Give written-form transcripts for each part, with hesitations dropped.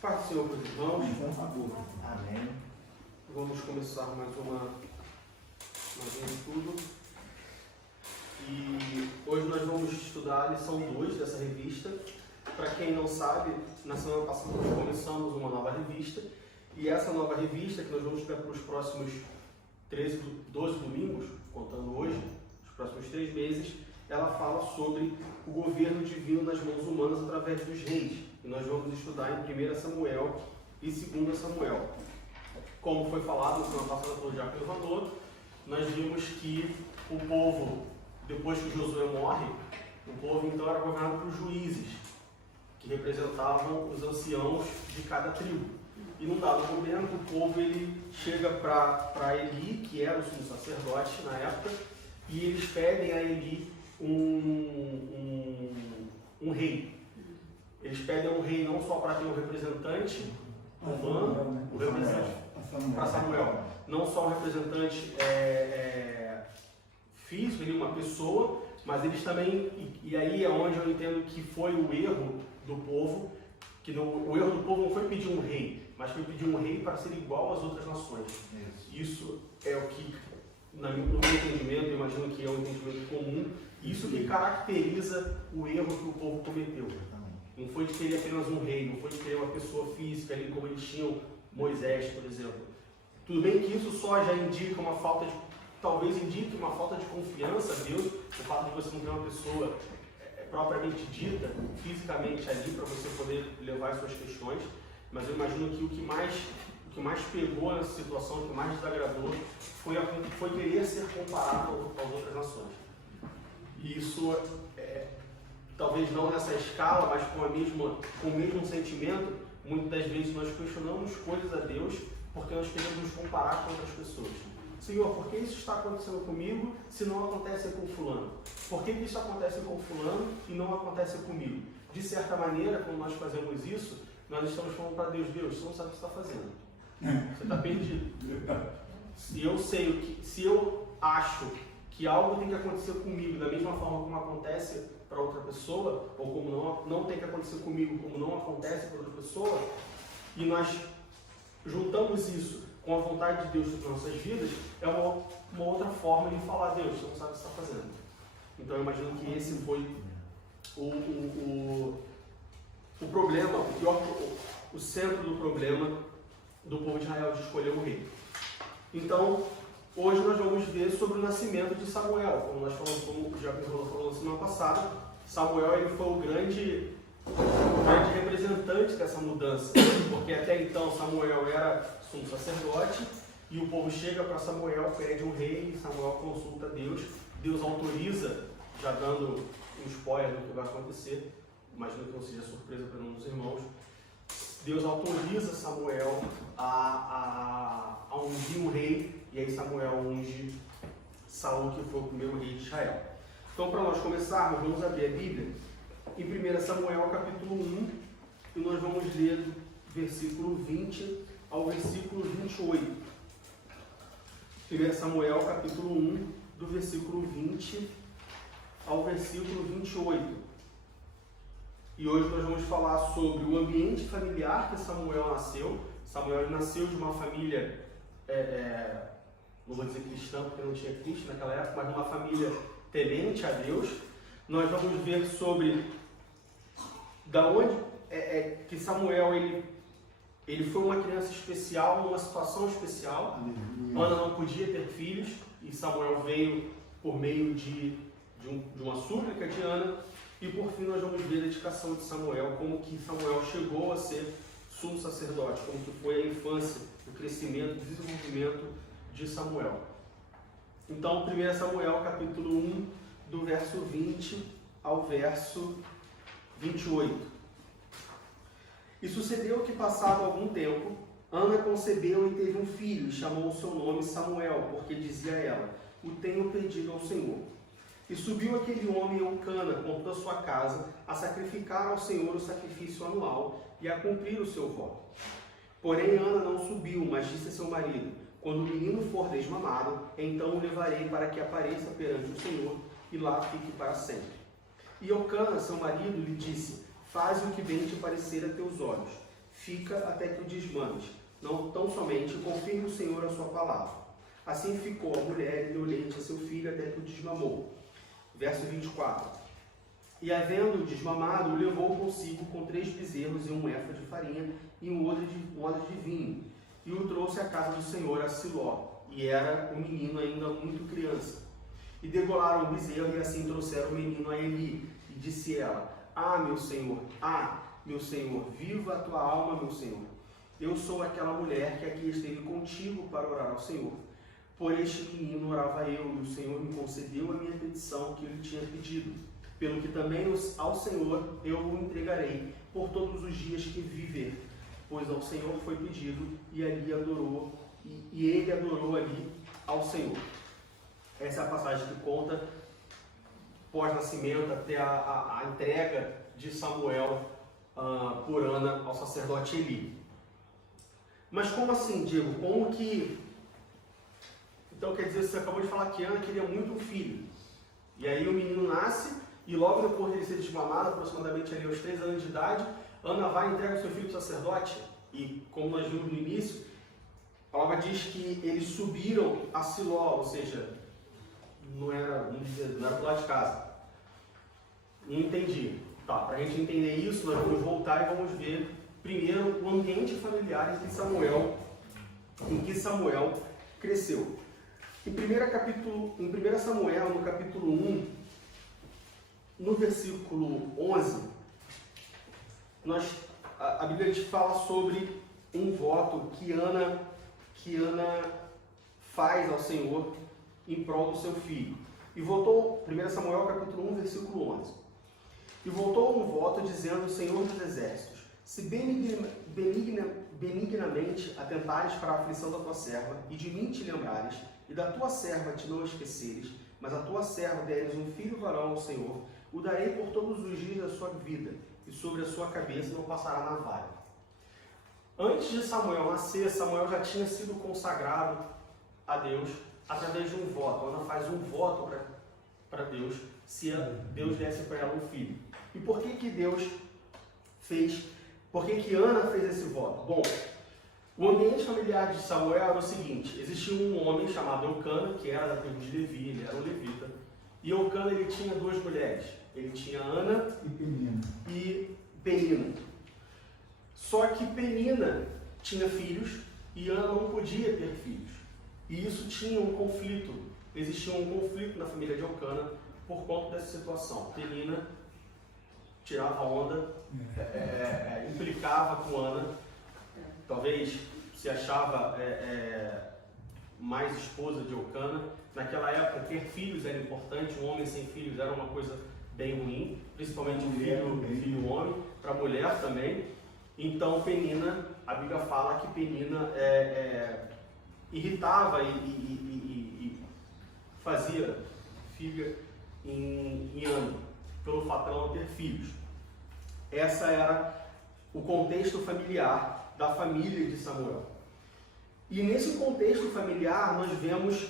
Paz do Senhor para os irmãos. Amém. Vamos começar mais um estudo. E hoje nós vamos estudar a lição 2 dessa revista. Para quem não sabe, na semana passada nós começamos uma nova revista. E essa nova revista, que nós vamos ter para os próximos 12 domingos, contando hoje, os próximos 3 meses, ela fala sobre o governo divino nas mãos humanas através dos reis. E nós vamos estudar em 1 Samuel e 2 Samuel. Como foi falado na semana passada pelo Diácono Evandor, nós vimos que o povo, depois que Josué morre, o povo então era governado por juízes, que representavam os anciãos de cada tribo. E num dado momento, o povo ele chega para Eli, que era o sumo sacerdote na época, e eles pedem a Eli um rei. Eles pedem um rei não só para ter um representante humano, um representante para Samuel, não só um representante físico, uma pessoa, mas eles também, e aí é onde eu entendo que foi o erro do povo, o erro do povo não foi pedir um rei, mas foi pedir um rei para ser igual às outras nações. Isso é o que, no meu entendimento, eu imagino que é um entendimento comum, isso que caracteriza o erro que o povo cometeu. Não foi de querer apenas um rei, não foi de querer uma pessoa física ali como eles tinham Moisés, por exemplo. Tudo bem que isso só já indica uma falta de, talvez indique uma falta de confiança a Deus, o fato de você não ter uma pessoa propriamente dita, fisicamente ali, para você poder levar as suas questões, mas eu imagino que o que mais pegou nessa situação, o que mais desagradou, foi querer ser comparado às outras nações. E isso talvez não nessa escala, mas com o mesmo sentimento, muitas das vezes nós questionamos coisas a Deus porque nós queremos nos comparar com outras pessoas. Senhor, por que isso está acontecendo comigo se não acontece com fulano? Por que isso acontece com fulano e não acontece comigo? De certa maneira, quando nós fazemos isso, nós estamos falando para Deus, você não sabe o que você está fazendo. Você está perdido. Se eu acho que algo tem que acontecer comigo da mesma forma como acontece para outra pessoa, ou como não tem que acontecer comigo, como não acontece para outra pessoa, e nós juntamos isso com a vontade de Deus nas nossas vidas, é uma outra forma de falar, Deus, você não sabe o que você está fazendo. Então eu imagino que esse foi o problema, o centro do problema do povo de Israel de escolher um rei. Então, hoje nós vamos ver sobre o nascimento de Samuel. Como nós falamos, como já falou na semana passada, Samuel ele foi o grande representante dessa mudança, porque até então Samuel era sumo sacerdote e o povo chega para Samuel, pede um rei, Samuel consulta Deus, Deus autoriza, já dando um spoiler do que vai acontecer, imagino que não seja surpresa para nenhum dos irmãos, Deus autoriza Samuel a ungir um rei, e aí Samuel unge Saul, que foi o primeiro rei de Israel. Então, para nós começarmos, vamos abrir a Bíblia em 1 Samuel capítulo 1, e nós vamos ler do versículo 20 ao versículo 28. 1 Samuel capítulo 1, do versículo 20 ao versículo 28. E hoje nós vamos falar sobre o ambiente familiar que Samuel nasceu. Samuel nasceu de uma família, não vou dizer cristã, porque não tinha Cristo naquela época, mas uma família temente a Deus. Nós vamos ver sobre da onde que Samuel ele foi uma criança especial, numa situação especial. Ana não podia ter filhos e Samuel veio por meio de uma súplica de Ana. E por fim nós vamos ver a dedicação de Samuel, como que Samuel chegou a ser sumo sacerdote, como que foi a infância, o crescimento, o desenvolvimento de Samuel. Então, 1 Samuel capítulo 1, do verso 20 ao verso 28. E sucedeu que, passado algum tempo, Ana concebeu e teve um filho, e chamou o seu nome Samuel, porque dizia ela, o tenho pedido ao Senhor. E subiu aquele homem Eucana com toda a sua casa a sacrificar ao Senhor o sacrifício anual e a cumprir o seu voto. Porém Ana não subiu, mas disse a seu marido, quando o menino for desmamado, então o levarei para que apareça perante o Senhor e lá fique para sempre. E Eucana, seu marido, lhe disse, faze o que bem te parecer a teus olhos. fica até que o desmandes. Não tão somente confirme o Senhor a sua palavra. Assim ficou a mulher e deu leite a seu filho até que o desmamou. Verso 24. E havendo desmamado, o levou consigo com 3 bezerros e um efa de farinha e um odre de vinho. E o trouxe à casa do Senhor, a Siló. E era o menino ainda muito criança. E degolaram o bezerro, e assim trouxeram o menino a Eli. E disse ela: Ah, meu Senhor, viva a tua alma, meu Senhor. Eu sou aquela mulher que aqui esteve contigo para orar ao Senhor. Por este menino orava eu, e o Senhor me concedeu a minha petição que eu lhe tinha pedido. Pelo que também ao Senhor eu o entregarei por todos os dias que viver. Pois ao Senhor foi pedido, e ali adorou, e ele adorou ali ao Senhor. Essa é a passagem que conta pós-nascimento até a entrega de Samuel por Ana ao sacerdote Eli. Mas como assim, Diego? Como que... Então quer dizer, você acabou de falar que Ana queria muito um filho. E aí o menino nasce, e logo depois de ser desmamado, aproximadamente ali aos 3 anos de idade, Ana vai e entrega o seu filho para o sacerdote. E como nós vimos no início, a palavra diz que eles subiram a Siló, ou seja, não era do lado de casa. Não entendi. Tá, para a gente entender isso, nós vamos voltar e vamos ver primeiro o ambiente familiar em que Samuel cresceu. Em 1 Samuel, no capítulo 1, no versículo 11, a Bíblia te fala sobre um voto que Ana faz ao Senhor em prol do seu filho. E voltou, 1 Samuel capítulo 1, versículo 11. E voltou um voto dizendo: Senhor dos exércitos, se benignamente atentares para a aflição da tua serva, e de mim te lembrares, e da tua serva te não esqueceres, mas a tua serva deres um filho varão ao Senhor, o darei por todos os dias da sua vida, e sobre a sua cabeça não passará navalha. Antes de Samuel nascer, Samuel já tinha sido consagrado a Deus através de um voto. Ana faz um voto para Deus, se Deus desse para ela um filho. E por que Ana fez esse voto? Bom, o ambiente familiar de Samuel era o seguinte: existia um homem chamado Eucana, que era da tribo de Levi, ele era um levita, e Eucana ele tinha 2 mulheres, ele tinha Ana e Penina. Só que Penina tinha filhos e Ana não podia ter filhos, e isso tinha um conflito, existia um conflito na família de Eucana por conta dessa situação. Penina tirava onda, implicava com Ana, talvez se achava mais esposa de Eucana. Naquela época, ter filhos era importante, um homem sem filhos era uma coisa bem ruim, principalmente um filho homem, para a mulher também. Então, Penina, a Bíblia fala que Penina irritava e fazia filha em Ana, pelo fato de ela não ter filhos. Essa era o contexto familiar da família de Samuel. E nesse contexto familiar nós vemos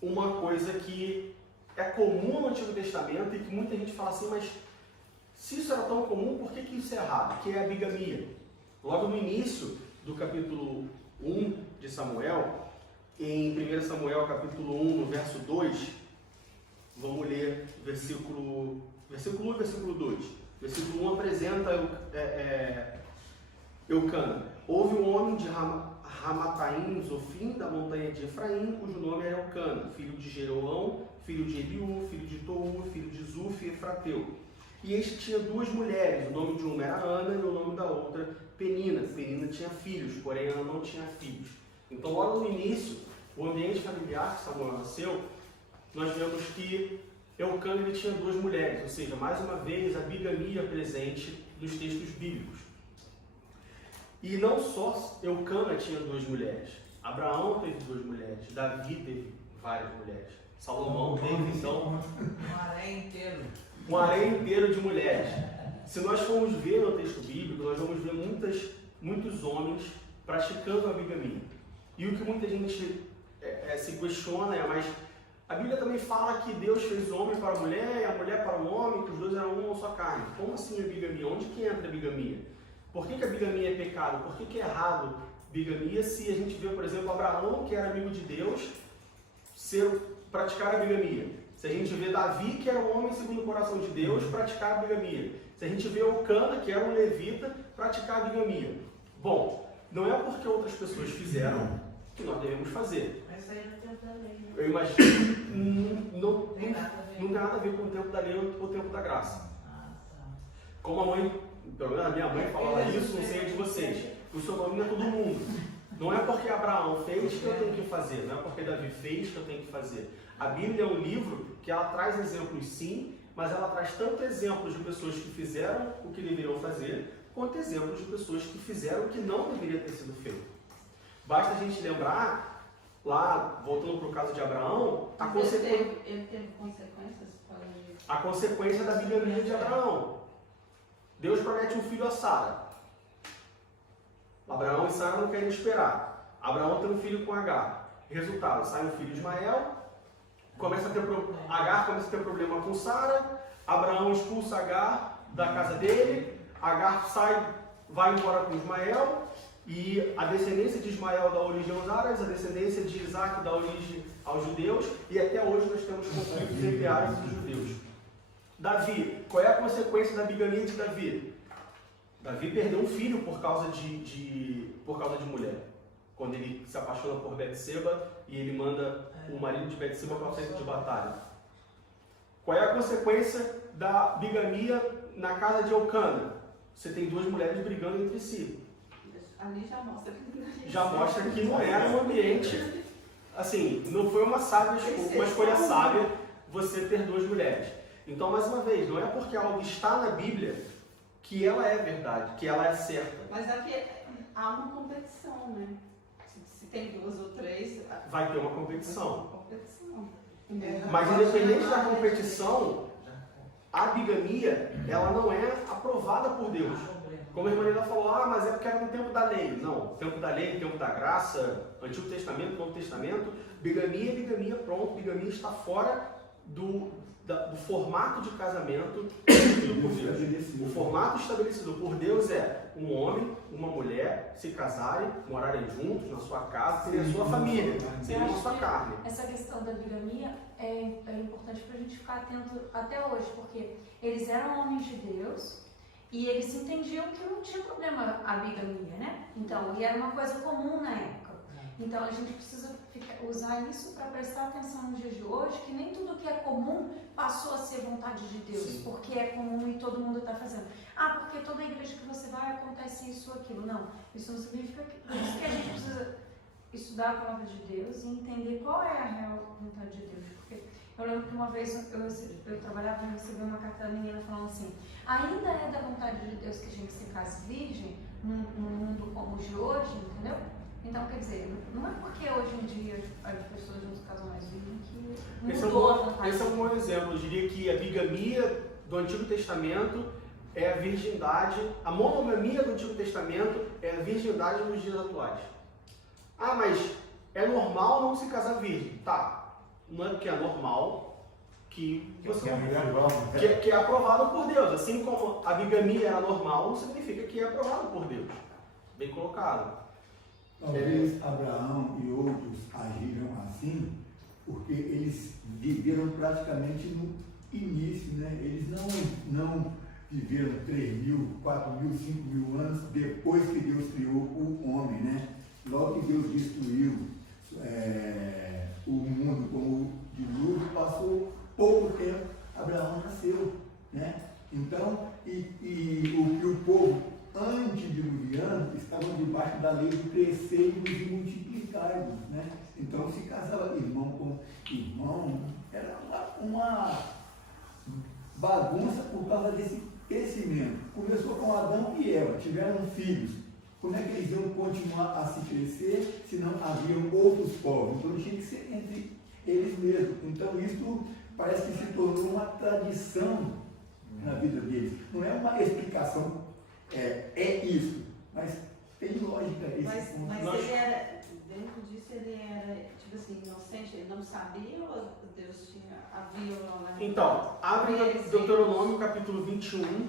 uma coisa que é comum no Antigo Testamento e que muita gente fala assim, mas se isso era tão comum, por que isso é errado? Que é a bigamia. Logo no início do capítulo 1 de Samuel, em 1 Samuel capítulo 1, no verso 2, vamos ler versículo 1 e versículo 2. Versículo 1 apresenta Eucana. Houve um homem de Ramataim, Zofim, da montanha de Efraim, cujo nome era Eucana, filho de Jeroão, filho de Eliú, filho de Tou, filho de Zuf e Efrateu. E este tinha 2 mulheres, o nome de uma era Ana e o nome da outra Penina. Penina tinha filhos, porém Ana não tinha filhos. Então, logo no início, o ambiente familiar que Samuel nasceu, nós vemos que Eucana ele tinha 2 mulheres, ou seja, mais uma vez a bigamia presente nos textos bíblicos. E não só Eucana tinha 2 mulheres, Abraão teve 2 mulheres, Davi teve várias mulheres, Salomão teve então um harém inteiro de mulheres. Se nós formos ver no texto bíblico, nós vamos ver muitos homens praticando a bigamia. E o que muita gente se questiona mas a Bíblia também fala que Deus fez o homem para a mulher e a mulher para o homem, que os dois eram uma só carne. Como assim a bigamia? Onde que entra a bigamia? Por que a bigamia é pecado? Por que é errado bigamia se a gente vê, por exemplo, Abraão, que era amigo de Deus, praticar a bigamia? Se a gente vê Davi, que era um homem segundo o coração de Deus, praticar a bigamia. Se a gente vê Eucana, que era um levita, praticar a bigamia. Bom, não é porque outras pessoas fizeram que nós devemos fazer. Mas aí não tem tempo da lei, né? Eu imagino, não tem nada a ver com o tempo da lei ou o tempo da graça. Como a mãe, pelo menos a minha mãe falava isso, não sei a de vocês. O seu nome não é todo mundo. Não é porque Abraão fez que eu tenho que fazer, não é porque Davi fez que eu tenho que fazer. A Bíblia é um livro que ela traz exemplos sim, mas ela traz tanto exemplos de pessoas que fizeram o que deveriam fazer, quanto exemplos de pessoas que fizeram o que não deveria ter sido feito. Basta a gente lembrar, lá, voltando para o caso de Abraão, ele teve consequências? A consequência da bigamia de Abraão. Deus promete um filho a Sara. Abraão e Sara não querem esperar. Abraão tem um filho com Agar. Resultado, sai um filho de Ismael. Agar começa a ter problema com Sara. Abraão expulsa Agar da casa dele. Agar vai embora com Ismael. E a descendência de Ismael dá origem aos árabes, a descendência de Isaac dá origem aos judeus. E até hoje nós temos conflitos entre árabes e judeus. Davi, qual é a consequência da bigamia de Davi? Davi perdeu um filho por causa de mulher. Quando ele se apaixona por Betseba e ele manda o marido de Betseba para o centro de batalha. Qual é a consequência da bigamia na casa de Eucana? Você tem duas mulheres brigando entre si. Ali já mostra que não é. Já mostra que não era um ambiente, assim, não foi uma escolha sábia você ter duas mulheres. Então, mais uma vez, não é porque algo está na Bíblia que ela é verdade, que ela é certa. Mas aqui há uma competição, né? Se tem duas ou três... Vai ter uma competição. Competição. Mas independente da competição, a bigamia, ela não é aprovada por Deus. Como a irmã Helena falou, mas é porque era no tempo da lei. Não, tempo da lei, tempo da graça, Antigo Testamento, Novo Testamento, bigamia é bigamia, pronto, bigamia está fora do formato de casamento estabelecido por Deus. O formato estabelecido por Deus é um homem, uma mulher se casarem, morarem juntos na sua casa, terem a sua família, terem a sua carne. Essa questão da bigamia é importante para a gente ficar atento até hoje, porque eles eram homens de Deus e eles entendiam que não tinha problema a bigamia, né? Então, e era uma coisa comum na época. Então a gente precisa usar isso para prestar atenção nos dias de hoje, que nem tudo que é comum passou a ser vontade de Deus. Sim. Porque é comum e todo mundo está fazendo. Porque toda igreja que você vai acontece isso ou aquilo. Não, isso não significa que... Por isso que a gente precisa estudar a palavra de Deus e entender qual é a real vontade de Deus. Porque eu lembro que uma vez eu trabalhava e recebi uma carta da menina falando assim: ainda é da vontade de Deus que a gente se case virgem num mundo como o de hoje, entendeu? Então, quer dizer, não é porque hoje em dia as pessoas não se casam mais virgem que mudou a vontade. Esse é um bom exemplo. Eu diria que a bigamia do Antigo Testamento é a virgindade, a monogamia do Antigo Testamento é a virgindade nos dias atuais. Mas é normal não se casar virgem. Tá, não é porque é normal que você que é aprovado por Deus. Assim como a bigamia era normal, não significa que é aprovado por Deus. Bem colocado. Talvez Abraão e outros agiram assim porque eles viveram praticamente no início, né? Eles não viveram 3.000, 4.000, 5.000 anos depois que Deus criou o homem, né? Logo que Deus destruiu o mundo com o dilúvio, passou pouco tempo, Abraão nasceu, né? Então, o povo antediluviano estavam debaixo da lei de crescermos e multiplicarmos, né? Então se casava irmão com irmão, era uma bagunça por causa desse crescimento. Começou com Adão e Eva, tiveram filhos. Como é que eles iam continuar a se crescer se não haviam outros povos? Então tinha que ser entre eles mesmos. Então isso parece que se tornou uma tradição na vida deles. Não é uma explicação. É isso, mas tem lógica esse ponto. Mas ele era, dentro disso ele era, tipo assim, inocente, ele não sabia ou Deus havia lá? Então, abre Deuteronômio capítulo 21,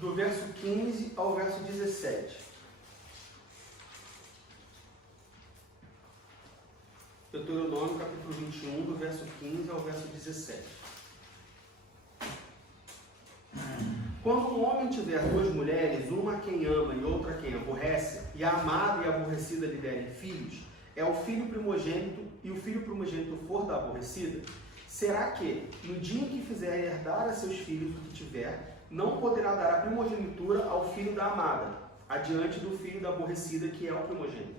do verso 15 ao verso 17. Deuteronômio, capítulo 21, do verso 15 ao verso 17. Quando um homem tiver duas mulheres, uma a quem ama e outra a quem aborrece, e a amada e a aborrecida lhe derem filhos, é o filho primogênito, e o filho primogênito for da aborrecida, será que, no dia em que fizer herdar a seus filhos o que tiver, não poderá dar a primogenitura ao filho da amada, adiante do filho da aborrecida, que é o primogênito.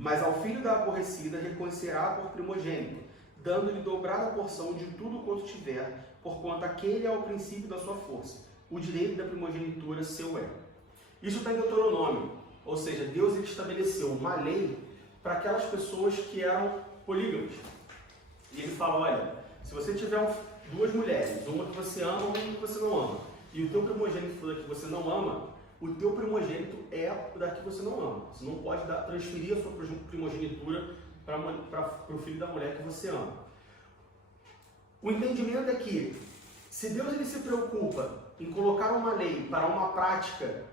Mas ao filho da aborrecida reconhecerá por primogênito, dando-lhe dobrada porção de tudo quanto tiver, porquanto aquele é o princípio da sua força. O direito da primogenitura seu é. Isso está em Deuteronômio, ou seja, Deus ele estabeleceu uma lei para aquelas pessoas que eram polígamas. E ele fala, olha, se você tiver duas mulheres, uma que você ama, uma que você não ama, e o teu primogênito for da que você não ama, o teu primogênito é da que você não ama. Você não pode transferir a sua primogenitura para o filho da mulher que você ama. O entendimento é que, se Deus ele se preocupa em colocar uma lei para uma prática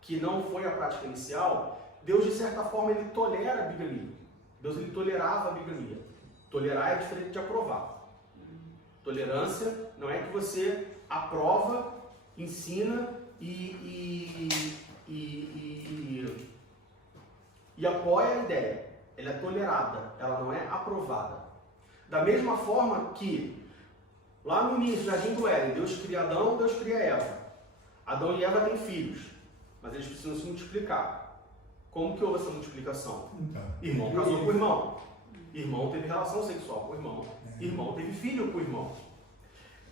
que não foi a prática inicial, Deus, de certa forma, ele tolera a bigamia. Deus ele tolerava a bigamia. Tolerar é diferente de aprovar. Tolerância não é que você aprova, ensina e apoia a ideia. Ela é tolerada, ela não é aprovada. Da mesma forma que, lá no início, no Jardim do Éden, Deus cria Adão, Deus cria Eva. Adão e Eva têm filhos, mas eles precisam se multiplicar. Como que houve essa multiplicação? Irmão casou com o irmão. Irmão teve relação sexual com o irmão. Irmão teve filho com o irmão.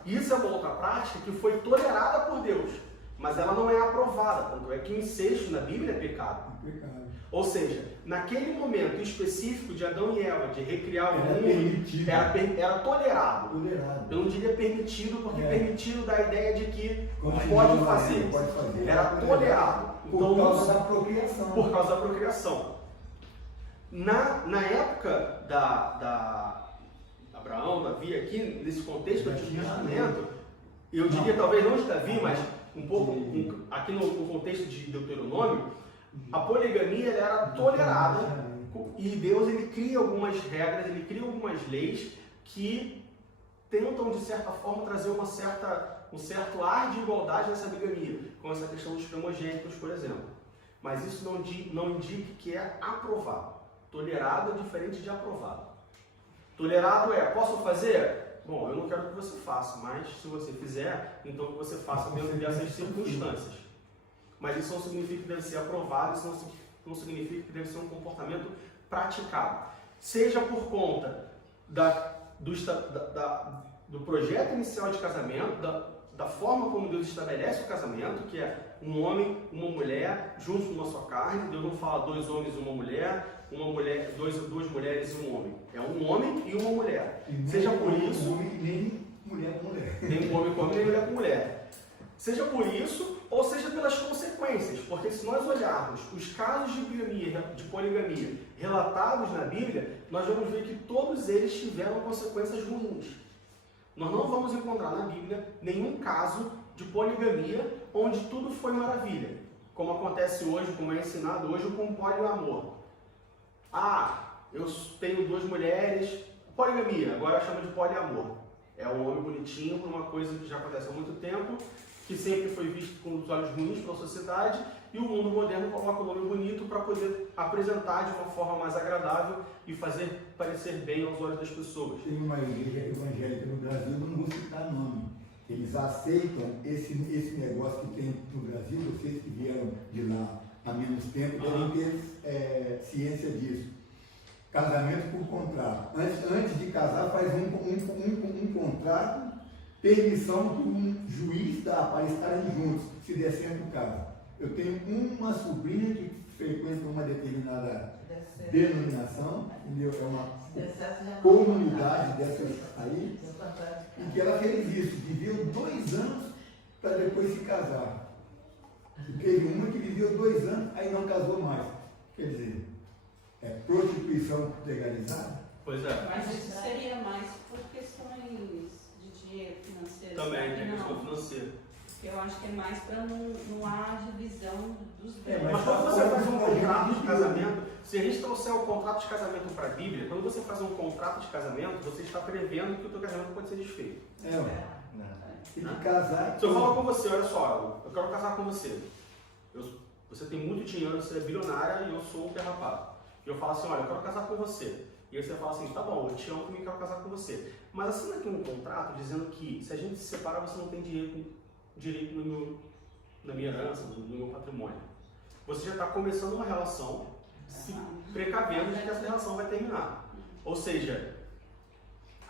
Isso é uma outra prática que foi tolerada por Deus, mas ela não é aprovada. Tanto é que o incesto na Bíblia é pecado. Ou seja, naquele momento específico de Adão e Eva, de recriar o mundo, era tolerado. Eu não diria permitido, porque permitido dá a ideia de que pode fazer. Era tolerado. Por causa da procriação. Por causa da procriação. Na época da Abraão, Davi, aqui, nesse contexto do Antigo Testamento, eu diria talvez não de Davi, mas um pouco aqui no contexto de Deuteronômio, a poligamia era tolerada e Deus ele cria algumas regras, ele cria algumas leis que tentam, de certa forma, trazer um certo ar de igualdade nessa bigamia, como essa questão dos primogênitos, por exemplo. Mas isso não indica que é aprovado. Tolerado é diferente de aprovado. Tolerado é, posso fazer? Bom, eu não quero que você faça, mas se você fizer, então que você faça dentro dessas circunstâncias. Mas isso não significa que deve ser aprovado, isso não significa que deve ser um comportamento praticado. Seja por conta do projeto inicial de casamento, da forma como Deus estabelece o casamento, que é um homem, uma mulher, juntos numa só carne. Deus não fala dois homens e uma mulher, duas mulheres e um homem. É um homem e uma mulher. Seja por isso... Nem mulher com mulher. Nem homem com homem, nem mulher com mulher. Seja por isso, ou seja pelas consequências, porque se nós olharmos os casos de bigamia, de poligamia relatados na Bíblia, nós vamos ver que todos eles tiveram consequências ruins. Nós não vamos encontrar na Bíblia nenhum caso de poligamia onde tudo foi maravilha, como acontece hoje, como é ensinado hoje com o poliamor. Eu tenho duas mulheres, poligamia, agora chama de poliamor. É um homem bonitinho por uma coisa que já acontece há muito tempo, que sempre foi visto com os olhos ruins pela sociedade, e o mundo moderno coloca o nome bonito para poder apresentar de uma forma mais agradável e fazer parecer bem aos olhos das pessoas. Tem uma igreja evangélica no Brasil, não vou citar nome. Eles aceitam esse negócio que tem no Brasil, vocês que vieram de lá há menos tempo, devem ter ciência disso. Casamento por contrato. Antes de casar, faz um contrato, permissão que um juiz dá para estarem juntos, se der certo o caso. Eu tenho uma sobrinha que frequenta uma determinada denominação, entendeu? É uma comunidade dessas aí, e que ela fez isso, viveu 2 anos para depois se casar. E teve uma que viveu 2 anos, aí não casou mais. Quer dizer, é prostituição legalizada? Pois é. Mas isso seria mais por questões de dinheiro financeiro. Também, sabe? tem questão Não. financeira. Eu acho que é mais para não haja divisão dos bens. Mas Mas quando tá você fora faz do um conjunto contrato de de Deus. casamento, se a gente trouxer o contrato de casamento para a Bíblia, quando você faz um contrato de casamento, você está prevendo que o teu casamento pode ser desfeito. Tem que casar. Se eu falar com você, olha só, eu quero casar com você. Você tem muito dinheiro, você é bilionária e eu sou um perrapado. E eu falo assim, olha, eu quero casar com você. E aí você fala assim, tá bom, eu te amo e quero casar com você. Mas assina aqui um contrato dizendo que se a gente se separar, você não tem direito na minha herança, no meu patrimônio. Você já está começando uma relação se precavendo de que essa relação vai terminar. Ou seja,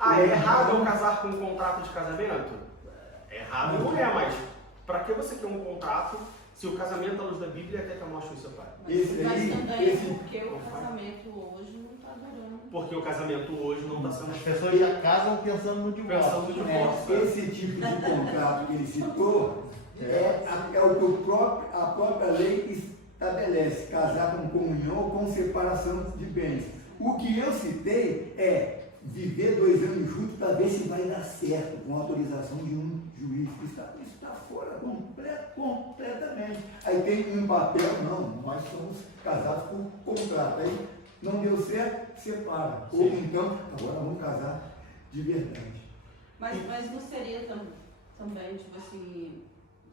é errado eu casar com um contrato de casamento? É errado não é, mas para que você quer um contrato se o casamento à luz da Bíblia quer que a morte nos separe? Mas também porque o casamento hoje não está durando. Porque o casamento hoje não está sendo As pessoas já casam pensando no divórcio. pensando no divórcio. Esse tipo de contrato que ele citou é o que a própria lei estabelece, casar com comunhão ou com separação de bens. O que eu citei é viver 2 anos juntos para ver se vai dar certo com a autorização de um juiz. Isso está fora completamente. Aí tem um papel, não, nós somos casados por contrato. Aí não deu certo, separa. Ou então, agora vamos casar de verdade. Mas não seria também, tipo assim,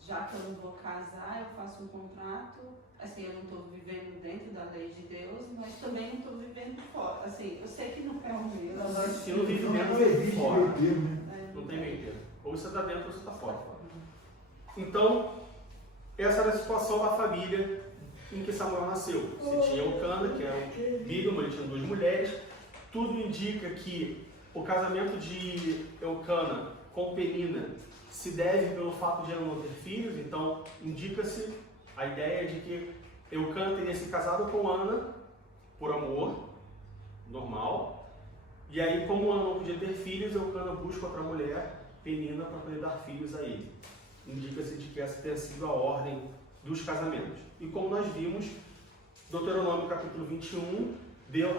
já que eu não vou casar, eu faço um contrato, assim, eu não estou vivendo dentro da lei de Deus, mas também não estou vivendo de fora. Assim, eu sei que não é o mesmo. Se não vive dentro, Não vive existe fora. meio termo, né? Não tem meio termo. Ou você está dentro ou você está fora. Então, essa era a situação da família em que Samuel nasceu. Você tinha Eucana, que era um bígamo, ele tinha 2 mulheres. Tudo indica que o casamento de Eucana com Penina se deve pelo fato de ela não ter filhos. Então, indica-se a ideia de que Eucana teria se casado com Ana por amor, normal. E aí, como Ana não podia ter filhos, Eucana busca outra mulher, Penina, para poder dar filhos a ele. Indica-se de que essa tenha sido a ordem dos casamentos. E como nós vimos, Deuteronômio capítulo 21,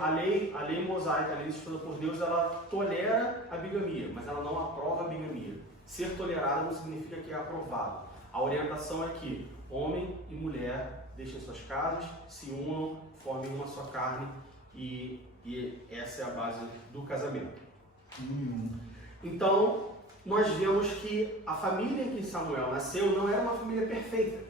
a lei mosaica, a lei instituída por Deus, ela tolera a bigamia, mas ela não aprova a bigamia. Ser tolerado não significa que é aprovado. A orientação é que homem e mulher deixem suas casas, se unam, formem uma só carne e essa é a base do casamento. Então, nós vemos que a família em que Samuel nasceu não era uma família perfeita.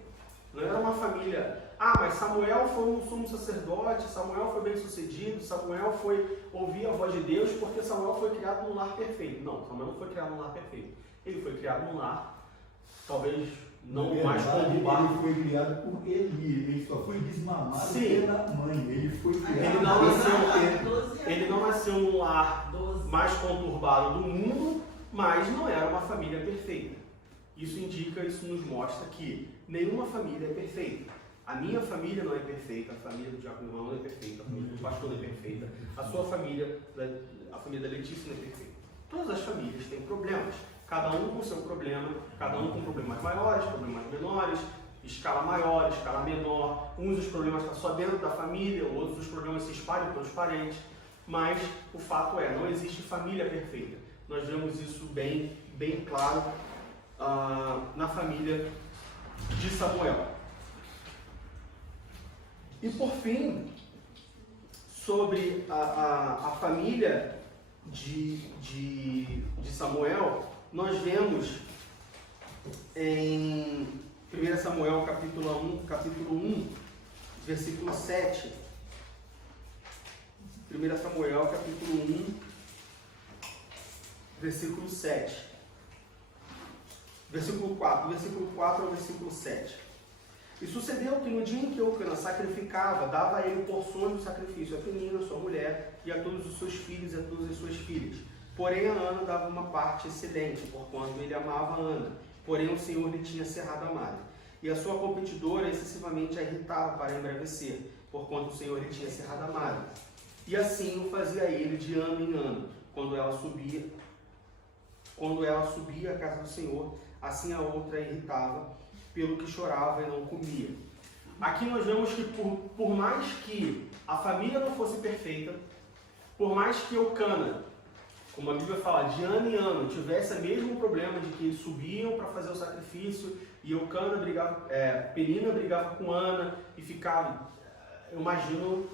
Não era uma família, mas Samuel foi um sumo sacerdote, Samuel foi bem sucedido, Samuel foi ouvir a voz de Deus porque Samuel foi criado num lar perfeito. Não, Samuel não foi criado num lar perfeito. Ele foi criado num lar, talvez não mais conturbado. Ele foi criado por Eli, ele só foi desmamado pela mãe. Ele foi criado Ele não nasceu num lar mais conturbado do mundo, mas não era uma família perfeita. Isso nos mostra que nenhuma família é perfeita. A minha família não é perfeita, a família do Diácono Ivan não é perfeita, a família do pastor não é perfeita, a sua família, a família da Letícia não é perfeita. Todas as famílias têm problemas, cada um com seu problema, cada um com problemas maiores, problemas menores, escala maior, escala menor. Uns dos problemas estão só dentro da família, outros os problemas se espalham pelos parentes, mas o fato é, não existe família perfeita. Nós vemos isso bem claro na família de Samuel. E por fim, sobre a família de Samuel, nós vemos em 1 Samuel capítulo 1, versículo 7. 1 Samuel capítulo 1, versículo 7. Versículo 4 ao versículo 7. E sucedeu que no dia em que Eucana sacrificava, dava a ele porções do sacrifício, a Penina, sua mulher, e a todos os seus filhos e a todas as suas filhas. Porém a Ana dava uma parte excedente, porquanto ele amava a Ana. Porém o Senhor lhe tinha cerrado a malha. E a sua competidora excessivamente a irritava para embrevecer, porquanto o Senhor lhe tinha cerrado a malha. E assim o fazia ele de ano em ano, quando ela subia à casa do Senhor, assim a outra a irritava, pelo que chorava e não comia. Aqui nós vemos que por mais que a família não fosse perfeita, por mais que Eucana, como a Bíblia fala, de ano em ano, tivesse o mesmo problema de que eles subiam para fazer o sacrifício e Eucana brigava, Penina brigava com Ana e ficava, eu imagino,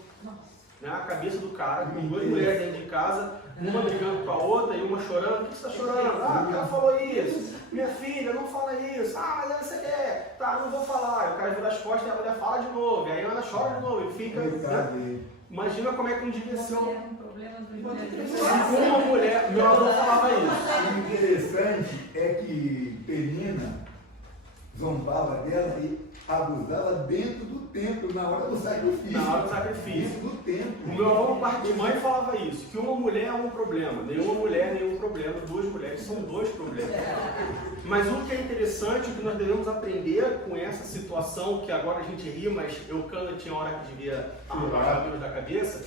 né, a cabeça do cara, com duas mulheres dentro de casa, uma brigando com a outra e uma chorando. O que você está chorando? Ah, ela falou isso. Minha filha, não fala isso. Ah, mas você quer? Tá, não vou falar. E o cara vira as costas e a mulher fala de novo. E aí a Ana chora de novo e fica... Né? Imagina como é que não devia ser Mulher com problemas dos mulheres. uma mulher. Meu avô falava isso. O interessante é que Penina zombava dela e abusava dentro do templo, na hora do sacrifício. Na hora do sacrifício. Dentro do templo. O meu avô, por parte de mãe, falava isso, que uma mulher é um problema, nenhuma mulher, nenhum problema, duas mulheres são dois problemas. Mas o que é interessante, o que nós devemos aprender com essa situação, que agora a gente ri, mas Eucana tinha hora que devia arrancar os cabelos da cabeça,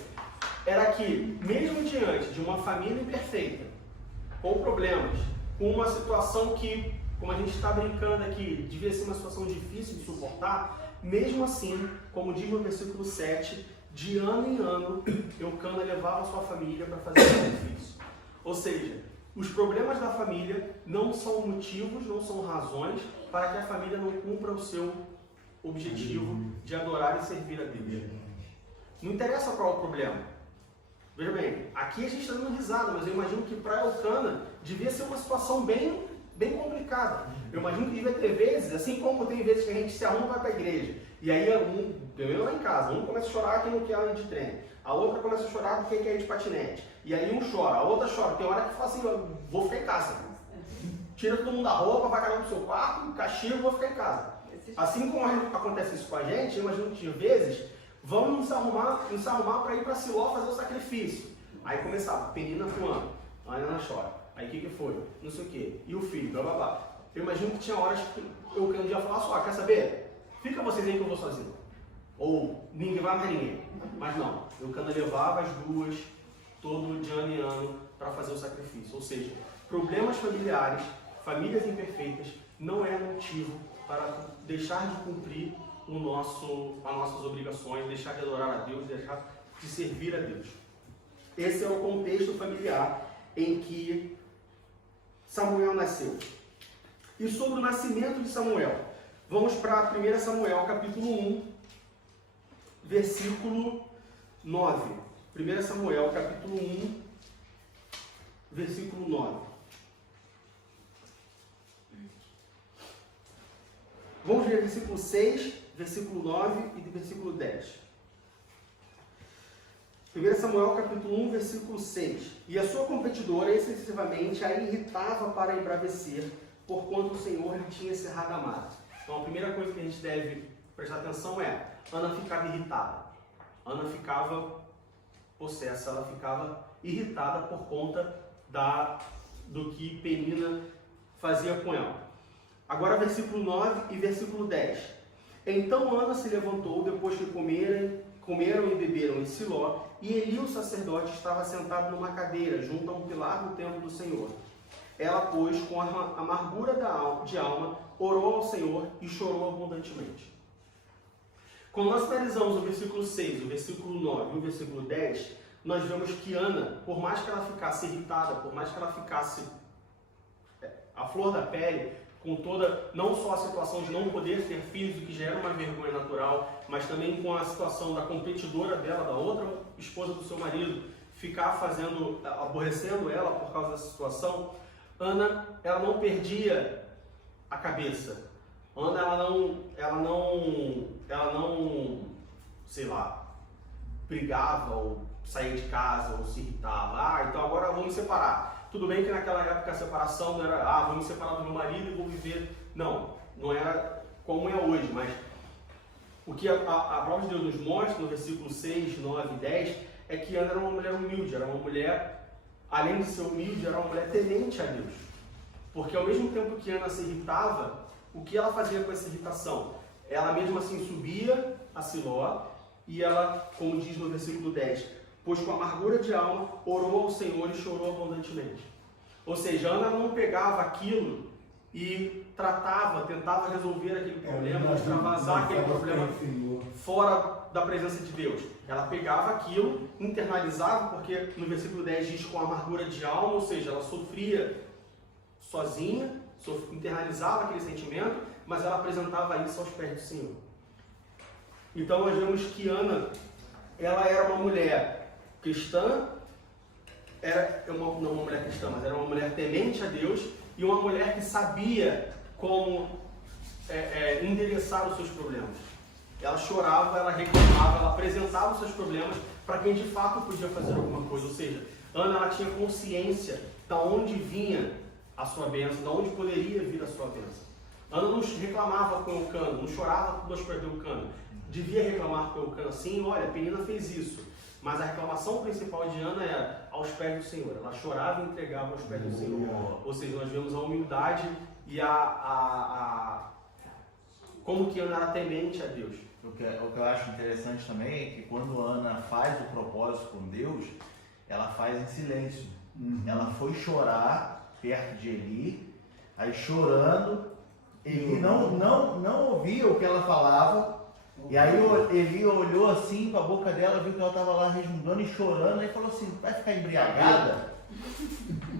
era que, mesmo diante de uma família imperfeita, com problemas, com uma situação que, como a gente está brincando aqui, devia ser uma situação difícil de suportar, mesmo assim, como diz no versículo 7, de ano em ano, Eucana levava a sua família para fazer o sacrifício. Ou seja, os problemas da família não são motivos, não são razões para que a família não cumpra o seu objetivo de adorar e servir a Deus. Não interessa qual é o problema. Veja bem, aqui a gente está dando risada, mas eu imagino que para Eucana devia ser uma situação bem complicada. Eu imagino que devia ter vezes, assim como tem vezes que a gente se arruma e vai para a igreja, e aí pelo menos lá em casa, um começa a chorar que não quer ir de trem, a outra começa a chorar porque quer ir de patinete, e aí um chora, a outra chora, tem hora que fala assim, vou ficar em casa. Tira todo mundo da roupa, vai cada um pro seu quarto, castigo, vou ficar em casa. Assim como acontece isso com a gente, eu imagino que de vezes, vamos nos arrumar para ir para Siló fazer o sacrifício. Aí começava, Penina com Ana, a Ana chora. Aí o que foi? Não sei o que. E o filho, blá blá blá. Eu imagino que tinha horas que eu ia falar só, quer saber? Fica vocês aí que eu vou sozinho. Ou ninguém vai mais ninguém. Mas não, Eucana levava as duas todo de ano em ano para fazer o sacrifício. Ou seja, problemas familiares, famílias imperfeitas, não é motivo para deixar de cumprir as nossas obrigações, deixar de adorar a Deus, deixar de servir a Deus. Esse é o contexto familiar em que Samuel nasceu. E sobre o nascimento de Samuel, vamos para 1 Samuel, capítulo 1, versículo 9. 1 Samuel, capítulo 1, versículo 9. Vamos ler versículo 6, versículo 9 e versículo 10. 1 Samuel capítulo 1, versículo 6. E a sua competidora excessivamente a irritava para embravecer, porquanto o Senhor lhe tinha cerrado a mata. Então a primeira coisa que a gente deve prestar atenção é, Ana ficava irritada. Ana ficava possessa, ela ficava irritada por conta do que Penina fazia com ela. Agora versículo 9 e versículo 10. Então Ana se levantou depois que comeram e beberam em Siló, e Eli, o sacerdote, estava sentado numa cadeira, junto a um pilar do templo do Senhor. Ela, pois, com amargura de alma, orou ao Senhor e chorou abundantemente. Quando nós finalizamos o versículo 6, o versículo 9 e o versículo 10, nós vemos que Ana, por mais que ela ficasse irritada, por mais que ela ficasse à flor da pele, com toda, não só a situação de não poder ter filhos, o que já era uma vergonha natural, mas também com a situação da competidora dela, da outra esposa do seu marido, ficar aborrecendo ela por causa dessa situação, Ana, ela não perdia a cabeça. Ana, ela não, sei lá, brigava ou saía de casa ou se irritava. Então agora vamos separar. Tudo bem que naquela época a separação não era, vou me separar do meu marido e vou viver. Não era como é hoje, mas o que a palavra de Deus nos mostra no versículo 6, 9 e 10 é que Ana era uma mulher humilde, era uma mulher, além de ser humilde, era uma mulher temente a Deus. Porque ao mesmo tempo que Ana se irritava, o que ela fazia com essa irritação? Ela mesmo assim subia a Siló e ela, como diz no versículo 10, pois com amargura de alma orou ao Senhor e chorou abundantemente. Ou seja, Ana não pegava aquilo e tentava resolver aquele problema, extravasar aquele problema fora da presença de Deus. Ela pegava aquilo, internalizava, porque no versículo 10 diz com amargura de alma, ou seja, ela sofria sozinha, internalizava aquele sentimento, mas ela apresentava isso aos pés do Senhor. Então nós vemos que Ana, ela era uma mulher cristã, não uma mulher cristã, mas era uma mulher temente a Deus e uma mulher que sabia como endereçar os seus problemas. Ela chorava, ela reclamava, ela apresentava os seus problemas para quem de fato podia fazer alguma coisa. Ou seja, Ana ela tinha consciência de onde vinha a sua bênção, de onde poderia vir a sua bênção. Ana não reclamava com Eucana, não chorava nos pés de Eucana. Devia reclamar com Eucana, sim, olha, Penina fez isso. Mas a reclamação principal de Ana era aos pés do Senhor. Ela chorava e entregava aos pés do Senhor. Ou seja, nós vemos a humildade e como que Ana era temente a Deus. O que eu acho interessante também é que quando Ana faz o propósito com Deus, ela faz em silêncio. Ela foi chorar perto de Eli, aí chorando, Eli não ouvia o que ela falava, e aí Eli olhou assim para a boca dela, viu que ela estava lá resmungando e chorando, aí falou assim, vai ficar embriagada?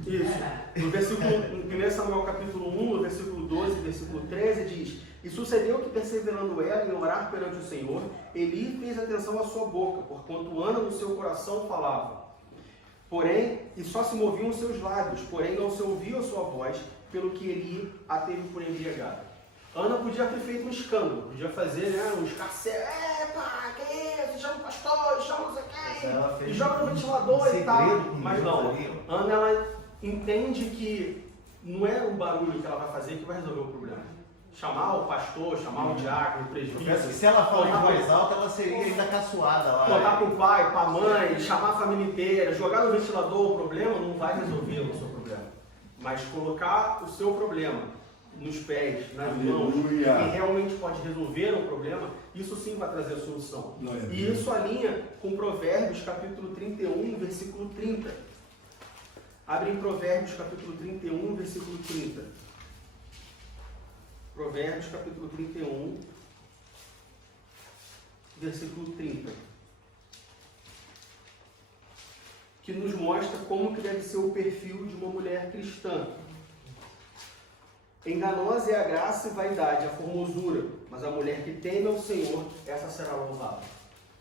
Isso. No versículo, em 1 Samuel capítulo 1, no versículo 12 e versículo 13 diz: e sucedeu que, perseverando ela em orar perante o Senhor, Eli fez atenção à sua boca, porquanto Ana no seu coração falava. Porém, e só se moviam os seus lábios, porém não se ouvia a sua voz, pelo que Eli a teve por embriagada. Ana podia ter feito um escândalo, podia fazer, um escarcel, que isso, chama o pastor, chama não sei quem, joga no ventilador e tal. Mas não, Ana ela entende que não é o barulho que ela vai fazer que vai resolver o problema. Chamar o pastor, chamar o diácono, o presbítero. Se ela falar em voz alta, ela seria ainda caçoada lá. Contar para o pai, para a mãe, chamar a família inteira, jogar no ventilador, o problema não vai resolver o seu problema. Mas colocar o seu problema nos pés, nas mãos, que realmente pode resolver o problema, isso sim vai trazer a solução. E isso alinha com Provérbios capítulo 31, versículo 30. Abre em Provérbios capítulo 31, versículo 30. Provérbios capítulo 31, versículo 30. Que nos mostra como que deve ser o perfil de uma mulher cristã. Enganosa é a graça e vaidade, a formosura, mas a mulher que teme ao Senhor, essa será louvada.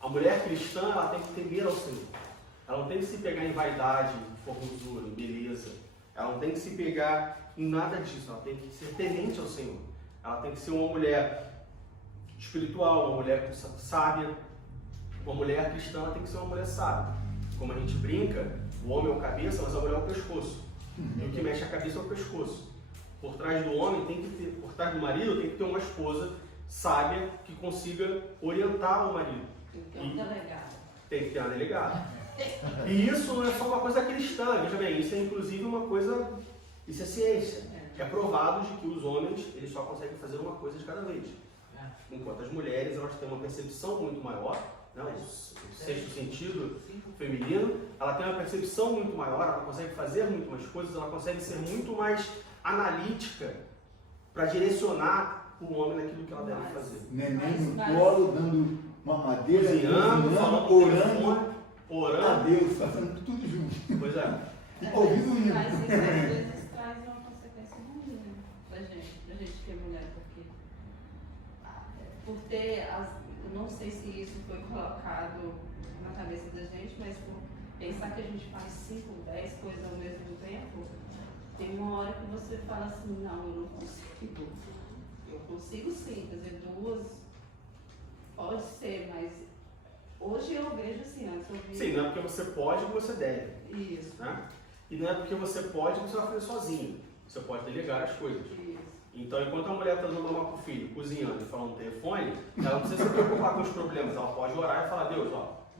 A mulher cristã, ela tem que temer ao Senhor. Ela não tem que se pegar em vaidade, em formosura, em beleza. Ela não tem que se pegar em nada disso. Ela tem que ser temente ao Senhor. Ela tem que ser uma mulher espiritual, uma mulher sábia. Uma mulher cristã, ela tem que ser uma mulher sábia. Como a gente brinca, o homem é o cabeça, mas a mulher é o pescoço. E o que mexe a cabeça é o pescoço. Por trás do homem tem que ter, por trás do marido tem que ter uma esposa sábia que consiga orientar o marido. Tem que ter um delegado. Tem que ter uma delegada. E isso não é só uma coisa cristã, veja bem, isso é inclusive uma coisa, isso é ciência. É provado de que os homens, eles só conseguem fazer uma coisa de cada vez. Enquanto as mulheres, elas têm uma percepção muito maior, né? O sexto sentido feminino, ela tem uma percepção muito maior, ela consegue fazer muito mais coisas, ela consegue ser muito mais analítica para direcionar o homem naquilo que ela deve fazer. Neném no colo, dando mamadeira, cozinhando, orando a Deus, fazendo tudo junto. Pois é. Ouvindo o hino. Mas isso às vezes traz uma consequência ruim, né? Pra gente que é mulher, porque por ter eu não sei se isso foi colocado na cabeça da gente, mas por pensar que a gente faz 5, 10 coisas ao mesmo tempo, tem uma hora que você fala assim, não, eu não consigo. Eu consigo sim, fazer 2, pode ser, mas hoje eu vejo assim, antes eu vi... Sim, não é porque você pode que você deve. Isso. Né? E não é porque você pode que você vai fazer sozinho. Você pode delegar as coisas. Isso. Então, enquanto a mulher está dando mamar para o filho, cozinhando e falando no telefone, ela não precisa se preocupar com os problemas. Ela pode orar e falar, Deus,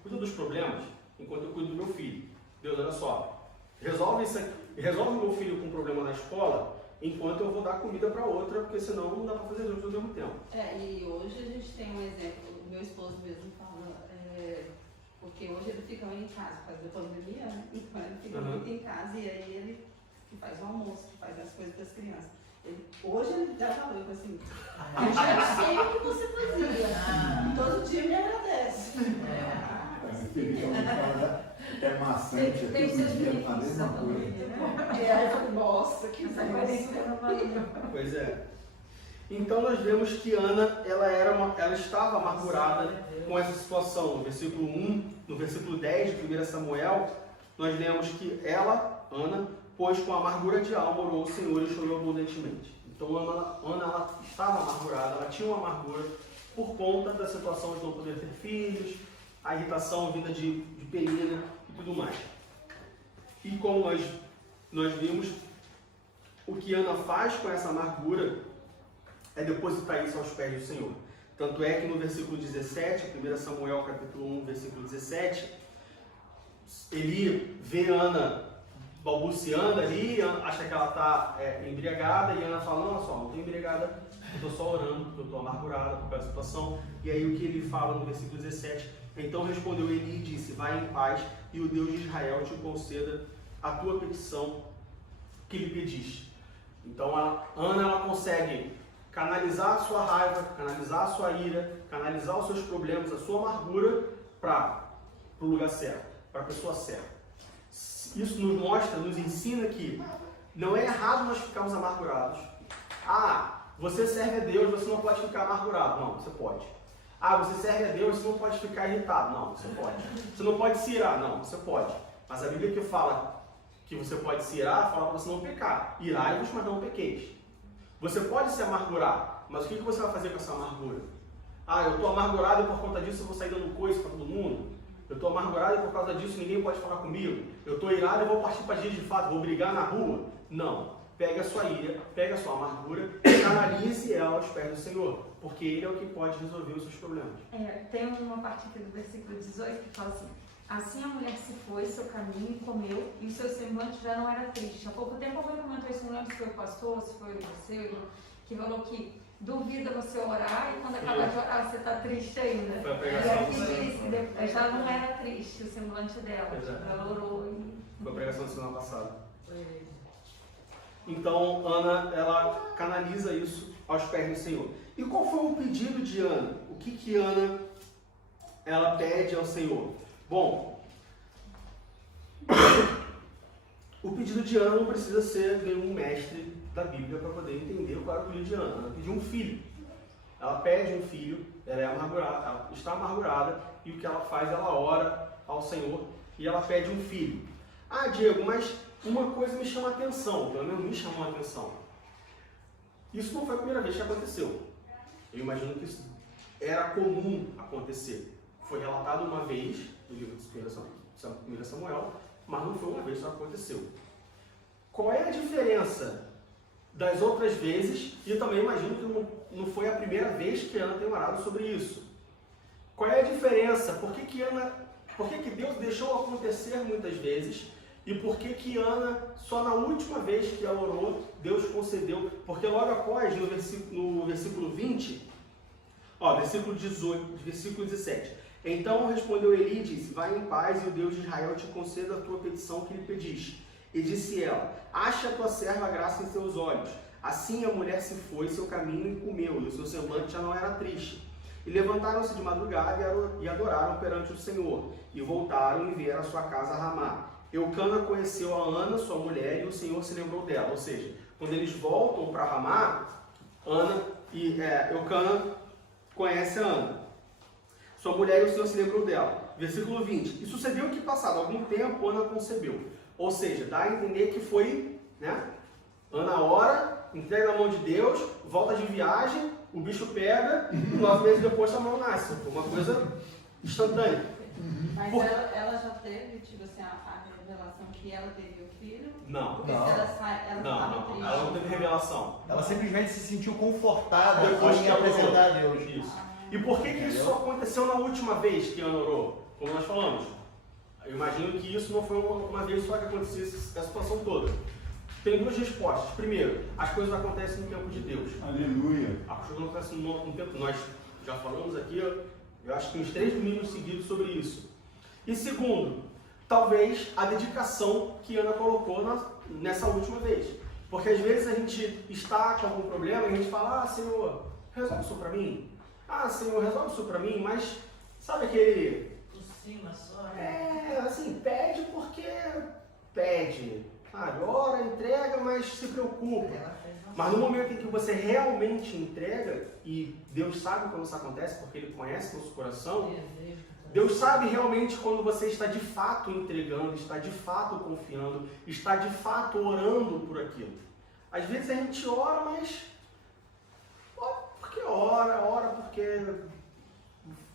cuida dos problemas enquanto eu cuido do meu filho. Deus, olha só, resolve isso aqui. Resolve o meu filho com um problema na escola, enquanto eu vou dar comida para outra, porque senão não dá para fazer junto ao mesmo tempo. E hoje a gente tem um exemplo, o meu esposo mesmo fala, porque hoje ele fica em casa, por causa da pandemia, né? Então ele fica muito em casa e aí ele faz o almoço, faz as coisas para as crianças. Hoje ele já falou assim, eu já sei o que você fazia, todo dia me agradece. É maçante, Tem seus benefícios a mesma coisa. Aí eu falo, nossa, que Essa coisa não valeu. Pois é. Então nós vemos que Ana, ela estava amargurada com essa situação. No versículo 1, no versículo 10 de 1 Samuel, nós lemos que ela, Ana, pois com amargura de alma orou ao Senhor e chorou abundantemente. Então Ana ela estava amargurada, ela tinha uma amargura por conta da situação de não poder ter filhos, a irritação vinda de Penina e tudo mais. E como nós vimos, o que Ana faz com essa amargura é depositar isso aos pés do Senhor. Tanto é que no versículo 17, 1 Samuel capítulo 1, versículo 17, ele vê Ana balbuciando ali, acha que ela está embriagada, e Ana fala, não, só, não estou embriagada, eu estou só orando, porque eu estou amargurada por causa da situação. E aí o que ele fala no versículo 17, então respondeu Eli e disse, vai em paz, e o Deus de Israel te conceda a tua petição que lhe pediste. Então a Ana ela consegue canalizar a sua raiva, canalizar a sua ira, canalizar os seus problemas, a sua amargura para o lugar certo, para a pessoa certa. Isso nos mostra, nos ensina que não é errado nós ficarmos amargurados. Ah, você serve a Deus, você não pode ficar amargurado. Não, você pode. Ah, você serve a Deus, você não pode ficar irritado. Não, você pode. Você não pode se irar. Não, você pode. Mas a Bíblia que fala que você pode se irar, fala para você não pecar. Irai-vos, mas não pequeis. Você pode se amargurar, mas o que você vai fazer com essa amargura? Ah, eu estou amargurado e por conta disso eu vou sair dando coisa para todo mundo. Eu estou amargurado e por causa disso ninguém pode falar comigo. Eu estou irado e vou partir para dias de fato, vou brigar na rua. Não. Pega a sua ira, pega a sua amargura e canalize ela aos pés do Senhor, porque Ele é o que pode resolver os seus problemas. Tem uma parte aqui do versículo 18 que fala assim, assim a mulher se foi, seu caminho, e comeu, e o seu semblante já não era triste. Há pouco tempo alguém comentou isso, não lembro se foi o pastor, se foi você, que falou que duvida você orar e quando acabar de orar você está triste ainda. Foi a E pregação aqui diz que já não era triste o semblante dela, Exato. ela orou e... Foi a pregação da semana passada. Então, Ana, ela canaliza isso aos pés do Senhor. E qual foi o pedido de Ana? O que Ana, ela pede ao Senhor? Bom, o pedido de Ana não precisa ser nenhum mestre da Bíblia para poder entender qual era o pedido de Ana. Ela pediu um filho. Ela pede um filho, ela é amargurada, ela está amargurada, e o que ela faz? Ela ora ao Senhor e ela pede um filho. Ah, Diego, mas uma coisa me chama a atenção, pelo menos me chamou a atenção. Isso não foi a primeira vez que aconteceu. Eu imagino que isso era comum acontecer. Foi relatado uma vez no livro de 1 Samuel, mas não foi uma vez que isso aconteceu. Qual é a diferença das outras vezes? E eu também imagino que não foi a primeira vez que Ana tem orado sobre isso. Qual é a diferença? Por que Deus deixou acontecer muitas vezes? E por que Ana, só na última vez que ela orou, Deus concedeu? Porque logo após, no versículo 20, versículo 18, versículo 17. Então respondeu Eli e disse, vai em paz e o Deus de Israel te conceda a tua petição que lhe pediste. E disse ela, acha a tua serva graça em seus olhos. Assim a mulher se foi seu caminho e comeu, e o seu semblante já não era triste. E levantaram-se de madrugada e adoraram perante o Senhor. E voltaram e vieram à sua casa a Ramá. Eucana conheceu a Ana, sua mulher, e o Senhor se lembrou dela. Ou seja, quando eles voltam para Ramá, Eucana conhece a Ana, sua mulher, e o Senhor se lembrou dela. Versículo 20. E sucedeu que, passado algum tempo, Ana concebeu. Ou seja, dá a entender que foi, Ana ora, entrega na mão de Deus, volta de viagem, o bicho pega, e 9 meses depois a mão nasce. Foi uma coisa instantânea. Mas ela já teve, a revelação que ela teria o filho? Não. Porque se ela estava triste. Ela não teve revelação. Ela simplesmente se sentiu confortada Depois em que ela apresentar orou. a Deus. Isso. E por que isso só aconteceu na última vez que Ana orou? Como nós falamos. Eu imagino que isso não foi uma vez só que aconteceu essa situação toda. Tem duas respostas. Primeiro, as coisas acontecem no tempo de Deus. Aleluia. As coisas acontecem no tempo. Nós já falamos aqui, eu acho que uns 3 domingos seguidos sobre isso. E segundo, talvez a dedicação que Ana colocou nessa última vez. Porque às vezes a gente está com algum problema e a gente fala, Senhor, resolve isso para mim. Senhor, resolve isso para mim, mas sabe aquele... Por cima só, pede porque pede. ora, entrega, mas se preocupa. Mas no momento em que você realmente entrega, e Deus sabe quando isso acontece, porque Ele conhece o nosso coração, Deus sabe realmente quando você está de fato entregando, está de fato confiando, está de fato orando por aquilo. Às vezes a gente ora, mas porque ora porque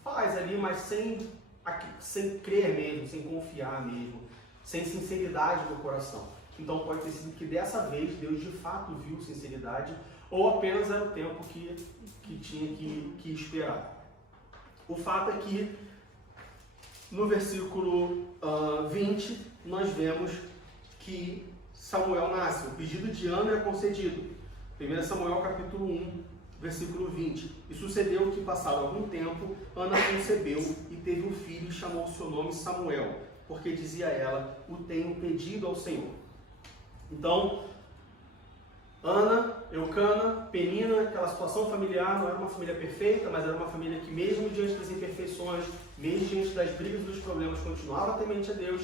faz ali, mas sem crer mesmo, sem confiar mesmo, sem sinceridade no coração. Então pode ter sido que dessa vez Deus de fato viu sinceridade, ou apenas era o tempo que tinha que esperar. O fato é que no versículo 20 nós vemos que Samuel nasce. O pedido de Ana é concedido. 1 Samuel capítulo 1, versículo 20. E sucedeu que, passado algum tempo, Ana concebeu e teve um filho e chamou o seu nome Samuel, porque dizia ela, o tenho pedido ao Senhor. Então, Ana, Eucana, Penina, aquela situação familiar, não era uma família perfeita, mas era uma família que mesmo diante das imperfeições, mesmo diante das brigas e dos problemas, continuava temente a Deus.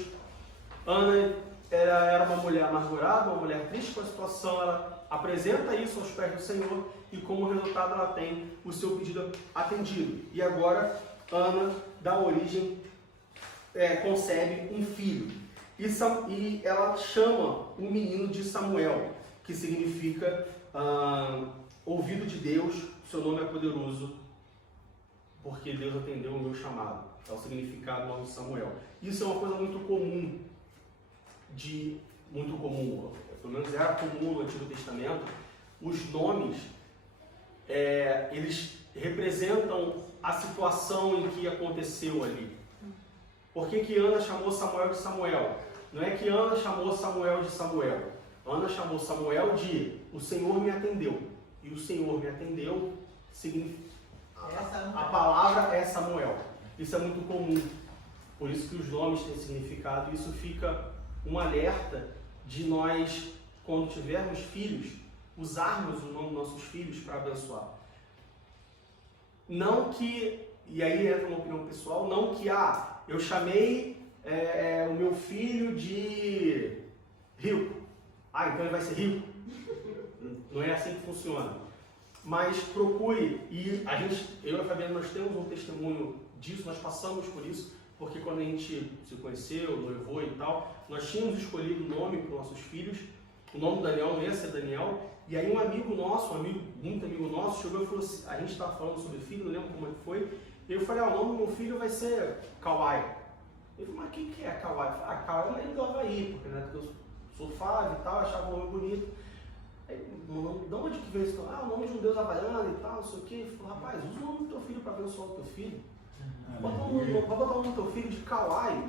Ana era uma mulher amargurada, uma mulher triste com a situação, ela apresenta isso aos pés do Senhor e como resultado ela tem o seu pedido atendido. E agora Ana dá origem, concebe um filho. E ela chama o menino de Samuel, que significa ouvido de Deus, seu nome é poderoso, porque Deus atendeu o meu chamado. É o significado do nome de Samuel. Isso é uma coisa muito comum, pelo menos era comum no Antigo Testamento. Os nomes, eles representam a situação em que aconteceu ali. Por que Ana chamou Samuel de Samuel? Não é que Ana chamou Samuel de Samuel. Ana chamou Samuel de o Senhor me atendeu. E o Senhor me atendeu significa... A palavra é Samuel. Isso é muito comum. Por isso que os nomes têm significado. Isso fica um alerta de nós, quando tivermos filhos, usarmos o nome dos nossos filhos para abençoar. Não que, e aí entra uma opinião pessoal, não que eu chamei o meu filho de rico. Então ele vai ser rico. Não é assim que funciona. Mas procure, e eu e a Fabiana, nós temos um testemunho disso, nós passamos por isso, porque quando a gente se conheceu, noivou e tal, nós tínhamos escolhido o nome para os nossos filhos. O nome do Daniel não ia ser Daniel. E aí um amigo nosso, muito amigo nosso, chegou e falou assim, a gente estava falando sobre filho, não lembro como é que foi. E eu falei, o nome do meu filho vai ser Kawai. Ele falou, mas quem que é Kawai? Eu falei, Kawai é uma ilha do Havaí, porque eu surfava e tal, achava o nome bonito. Aí, de onde que veio isso? O nome de um deus havaiano e tal, não sei o quê. Ele falou, rapaz, usa o nome do teu filho para abençoar o teu filho. Bota o nome do teu filho de Kawai,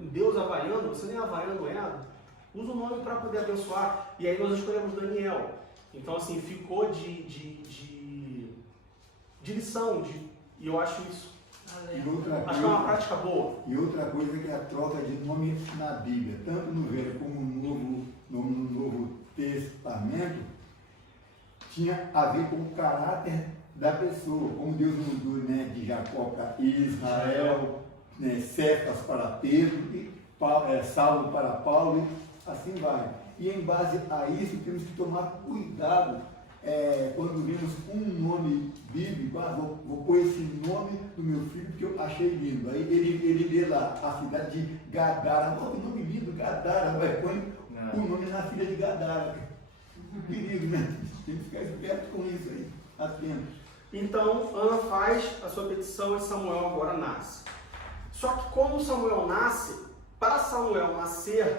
um deus havaiano, você nem havaiano é. Usa o nome para poder abençoar. E aí nós escolhemos Daniel. Então, assim, ficou de lição, e eu acho isso. Acho que é uma prática boa. E outra coisa que é a troca de nome na Bíblia, tanto no Velho como no Novo Testamento, tinha a ver com o caráter da pessoa, como Deus mudou, né, de Jacó para Israel, né, Cefas para Pedro, e Saulo para Paulo, e assim vai. E em base a isso temos que tomar cuidado quando vemos um nome bíblico, vou pôr esse nome do meu filho porque eu achei lindo. Aí ele lê lá a cidade de Gadara, que nome lindo, Gadara, põe o nome na filha de Gadara. Querido, né? Tem que ficar esperto com isso aí, atento. Então, Ana faz a sua petição e Samuel agora nasce. Só que quando Samuel nasce, para Samuel nascer,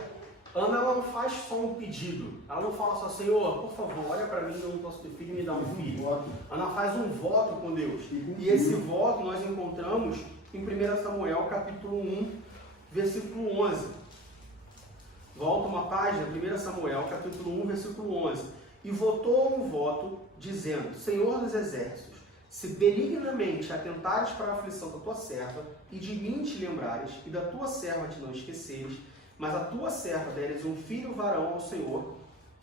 Ana ela não faz só um pedido. Ela não fala só, Senhor, por favor, olha para mim, eu não posso ter filho e me dá um filho. Ana faz um voto com Deus. E esse voto nós encontramos em 1 Samuel, capítulo 1, versículo 11. Volta uma página, 1 Samuel, capítulo 1, versículo 11. E votou um voto, dizendo, Senhor dos exércitos, se benignamente atentares para a aflição da tua serva, e de mim te lembrares, e da tua serva te não esqueceres, mas a tua serva deres um filho varão ao Senhor.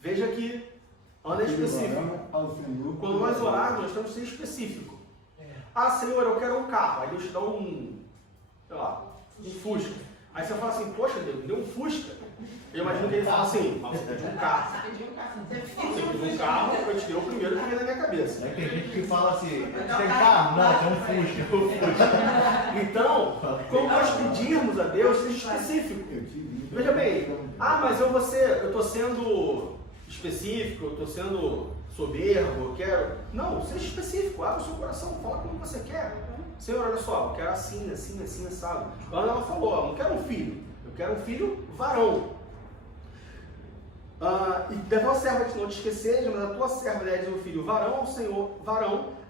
Veja que Ana é específico. Quando nós orarmos, nós temos que ser específico. Senhor, eu quero um carro. Aí Deus te dá um Fusca. Aí você fala assim, poxa Deus, me deu um Fusca. Eu imagino que ele fala assim, mas você pediu um carro. Você pediu um carro. Você pediu um carro, eu te dei o primeiro que veio na minha cabeça. Aí tem gente que fala assim, tem carro? Não, tem um Fusca. Então, quando nós pedirmos a Deus, seja específico. Veja bem, mas eu estou sendo específico, eu estou sendo soberbo, eu quero... Não, seja específico, abre o seu coração, fala como você quer. Senhor, olha só, eu quero assim, assim, assim, assado. Quando ela falou, eu não quero um filho, eu quero um filho varão. E da tua serva não te esqueceres, mas a tua serva deres um filho varão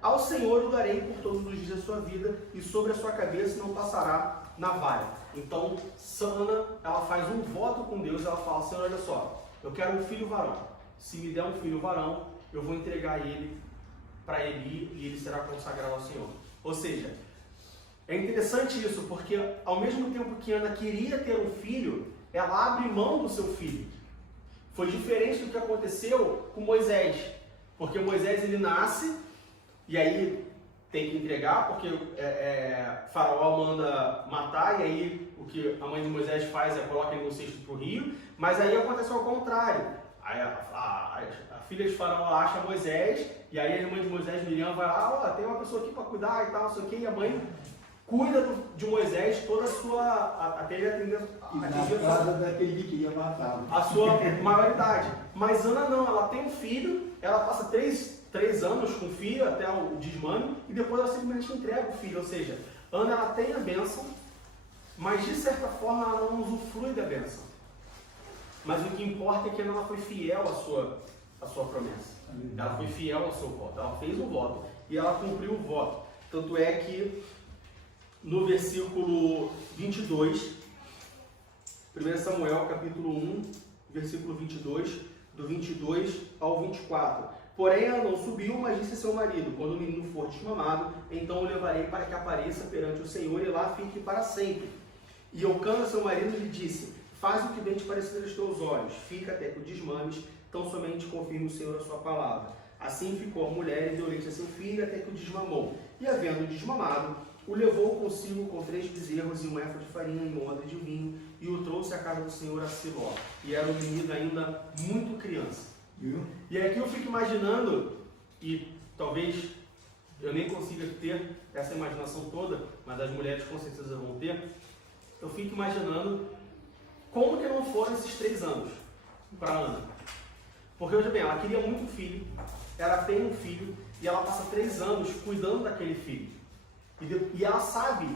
ao Senhor o darei por todos os dias da sua vida, e sobre a sua cabeça não passará navalha. Então, Ana, ela faz um voto com Deus, ela fala, Senhor, olha só, eu quero um filho varão. Se me der um filho varão, eu vou entregar ele para Eli e ele será consagrado ao Senhor. Ou seja, é interessante isso, porque ao mesmo tempo que Ana queria ter um filho, ela abre mão do seu filho. Foi diferente do que aconteceu com Moisés, porque Moisés ele nasce e aí tem que entregar, porque Faraó manda matar, e aí o que a mãe de Moisés faz é coloca ele no cesto para o rio, mas aí aconteceu ao contrário. Aí a filha de Faraó acha Moisés, e aí a irmã de Moisés, Miriam, vai lá, tem uma pessoa aqui para cuidar e tal, não sei o que, e a mãe cuida de Moisés toda a sua, até ele atender daquele que ia matar. A sua maioridade. Mas Ana não, ela tem um filho, ela passa três anos com o filho até o desmame, e depois ela simplesmente entrega o filho. Ou seja, Ana ela tem a bênção, mas de certa forma ela não usufrui da bênção. Mas o que importa é que ela foi fiel à sua promessa. Ela foi fiel ao seu voto. Ela fez o voto e ela cumpriu o voto. Tanto é que no versículo 22, 1 Samuel capítulo 1, versículo 22, do 22 ao 24. Porém ela não subiu, mas disse a seu marido, quando o menino for desmamado, então o levarei para que apareça perante o Senhor e lá fique para sempre. E Eucana, seu marido, lhe disse, faz o que bem te parecer aos teus olhos, fica até que o desmames, tão somente confirme o Senhor a sua palavra. Assim ficou a mulher e deu leite a seu filho até que o desmamou. E havendo desmamado, o levou consigo com 3 bezerros e um éfa de farinha e um odre de vinho, e o trouxe à casa do Senhor a Siló. E era um menino ainda muito criança. E aqui eu fico imaginando, e talvez eu nem consiga ter essa imaginação toda, mas as mulheres com certeza vão ter, eu fico imaginando como que não foram esses 3 anos para Ana. Porque, veja bem, ela queria muito um filho, ela tem um filho, e ela passa 3 anos cuidando daquele filho. E ela sabe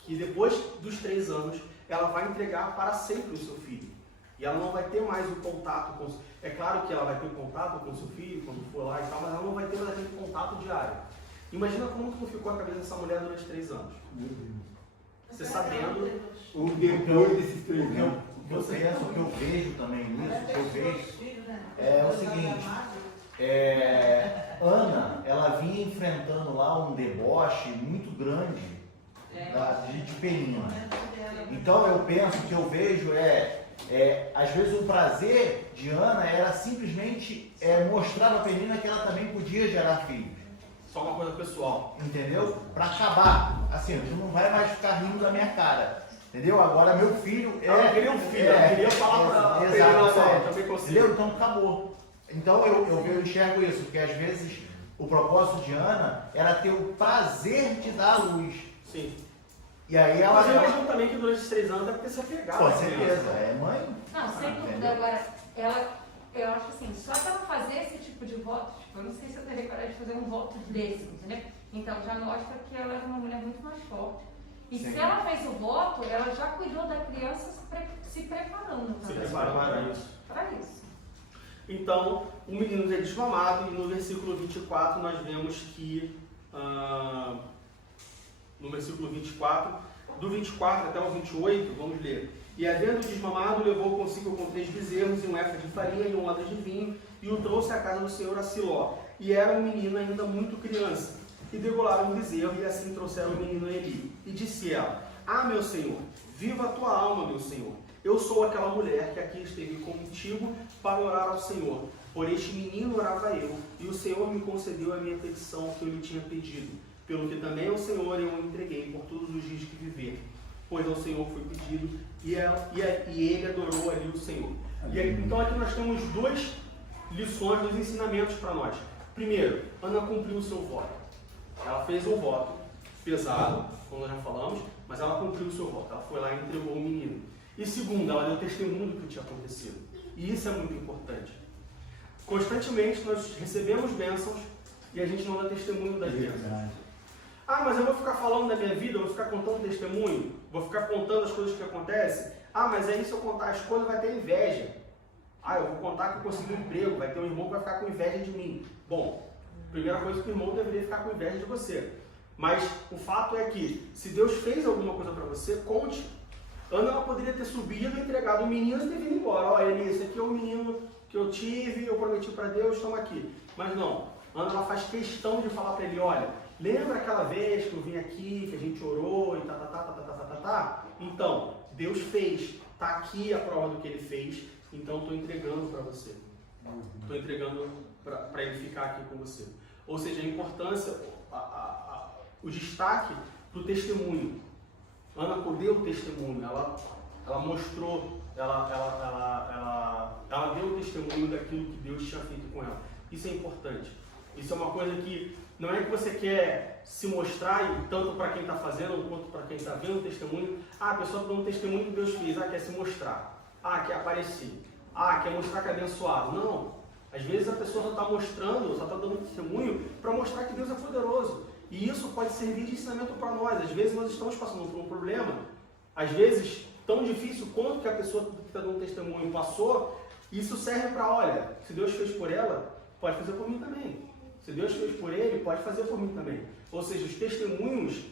que depois dos 3 anos, ela vai entregar para sempre o seu filho. E ela não vai ter mais o contato com... É claro que ela vai ter contato com o seu filho, quando for lá e tal, mas ela não vai ter mais aquele contato diário. Imagina como que ficou a cabeça dessa mulher durante 3 anos. Você sabendo... Ou depois desses 3 anos. O que eu penso, o que eu vejo também nisso, o que eu vejo é o seguinte, Ana, ela vinha enfrentando lá um deboche muito grande de Penina. Então eu penso, o que eu vejo às vezes o prazer de Ana era simplesmente mostrar para Penina que ela também podia gerar filhos. Só uma coisa pessoal. Entendeu? Para acabar. Assim, tu não vai mais ficar rindo da minha cara. Entendeu? Agora meu filho Ela não queria um filho, ela queria falar para ele, também consigo. Entendeu? Então acabou. Então eu enxergo isso, que às vezes o propósito de Ana era ter o prazer de dar a luz. Sim. E aí ela... Mas eu imagino também que durante os 3 anos deve ter se apegado. Com certeza, é mãe. Não, sem dúvida. Agora, eu acho assim, só para ela fazer esse tipo de voto, eu não sei se eu teria coragem de fazer um voto desse, entendeu? Então já mostra que ela era uma mulher muito mais forte. E Sim. se ela fez o voto, ela já cuidou da criança se preparando Se preparando para isso. para isso. Então, o menino é desmamado, e no versículo 24 nós vemos que, no versículo 24, do 24 até o 28, vamos ler. E havendo desmamado, levou consigo com 3 bezerros e um éfa de farinha e um odre de vinho, e o trouxe à casa do Senhor a Siló. E era um menino ainda muito criança. E degolaram o bezerro, e assim trouxeram o menino a Eli. E disse ela, meu Senhor, viva a tua alma, meu Senhor. Eu sou aquela mulher que aqui esteve contigo para orar ao Senhor. Por este menino orava eu, e o Senhor me concedeu a minha petição que eu lhe tinha pedido. Pelo que também ao Senhor eu o entreguei por todos os dias que viver. pois ao Senhor foi pedido, e ele adorou ali o Senhor. Então aqui nós temos duas lições, dois ensinamentos para nós. Primeiro, Ana cumpriu o seu voto. Ela fez um voto pesado, como nós já falamos, mas ela cumpriu o seu voto. Ela foi lá e entregou o menino. E segundo, ela deu testemunho do que tinha acontecido. E isso é muito importante. Constantemente nós recebemos bênçãos e a gente não dá testemunho das bênçãos. Ah, mas eu vou ficar falando da minha vida, eu vou ficar contando testemunho, vou ficar contando as coisas que acontecem. Ah, mas aí se eu contar as coisas vai ter inveja. Ah, eu vou contar que eu consegui um emprego, vai ter um irmão que vai ficar com inveja de mim. Bom, primeira coisa que o irmão deveria ficar com inveja de você. Mas o fato é que, se Deus fez alguma coisa para você, conte. Ana ela poderia ter subido, entregado o menino e ter vindo embora. Olha, Eli, esse aqui é o menino que eu tive, eu prometi para Deus, estamos aqui. Mas não, Ana ela faz questão de falar para ele, olha, lembra aquela vez que eu vim aqui, que a gente orou e tá. Então, Deus fez, está aqui a prova do que ele fez, então estou entregando para você. Estou entregando para ele ficar aqui com você. Ou seja, a importância, o destaque do testemunho. Ana deu o testemunho, ela mostrou, ela deu o testemunho daquilo que Deus tinha feito com ela. Isso é importante. Isso é uma coisa que não é que você quer se mostrar, tanto para quem está fazendo quanto para quem está vendo o testemunho. Ah, a pessoa está dando um testemunho que Deus fez. Ah, quer se mostrar. Ah, quer aparecer. Ah, quer mostrar que é abençoado. Não. Às vezes a pessoa só está mostrando, só está dando testemunho para mostrar que Deus é poderoso. E isso pode servir de ensinamento para nós. Às vezes nós estamos passando por um problema, às vezes tão difícil quanto que a pessoa que está dando testemunho passou. Isso serve para, olha, se Deus fez por ela, pode fazer por mim também. Se Deus fez por ele, pode fazer por mim também. Ou seja, os testemunhos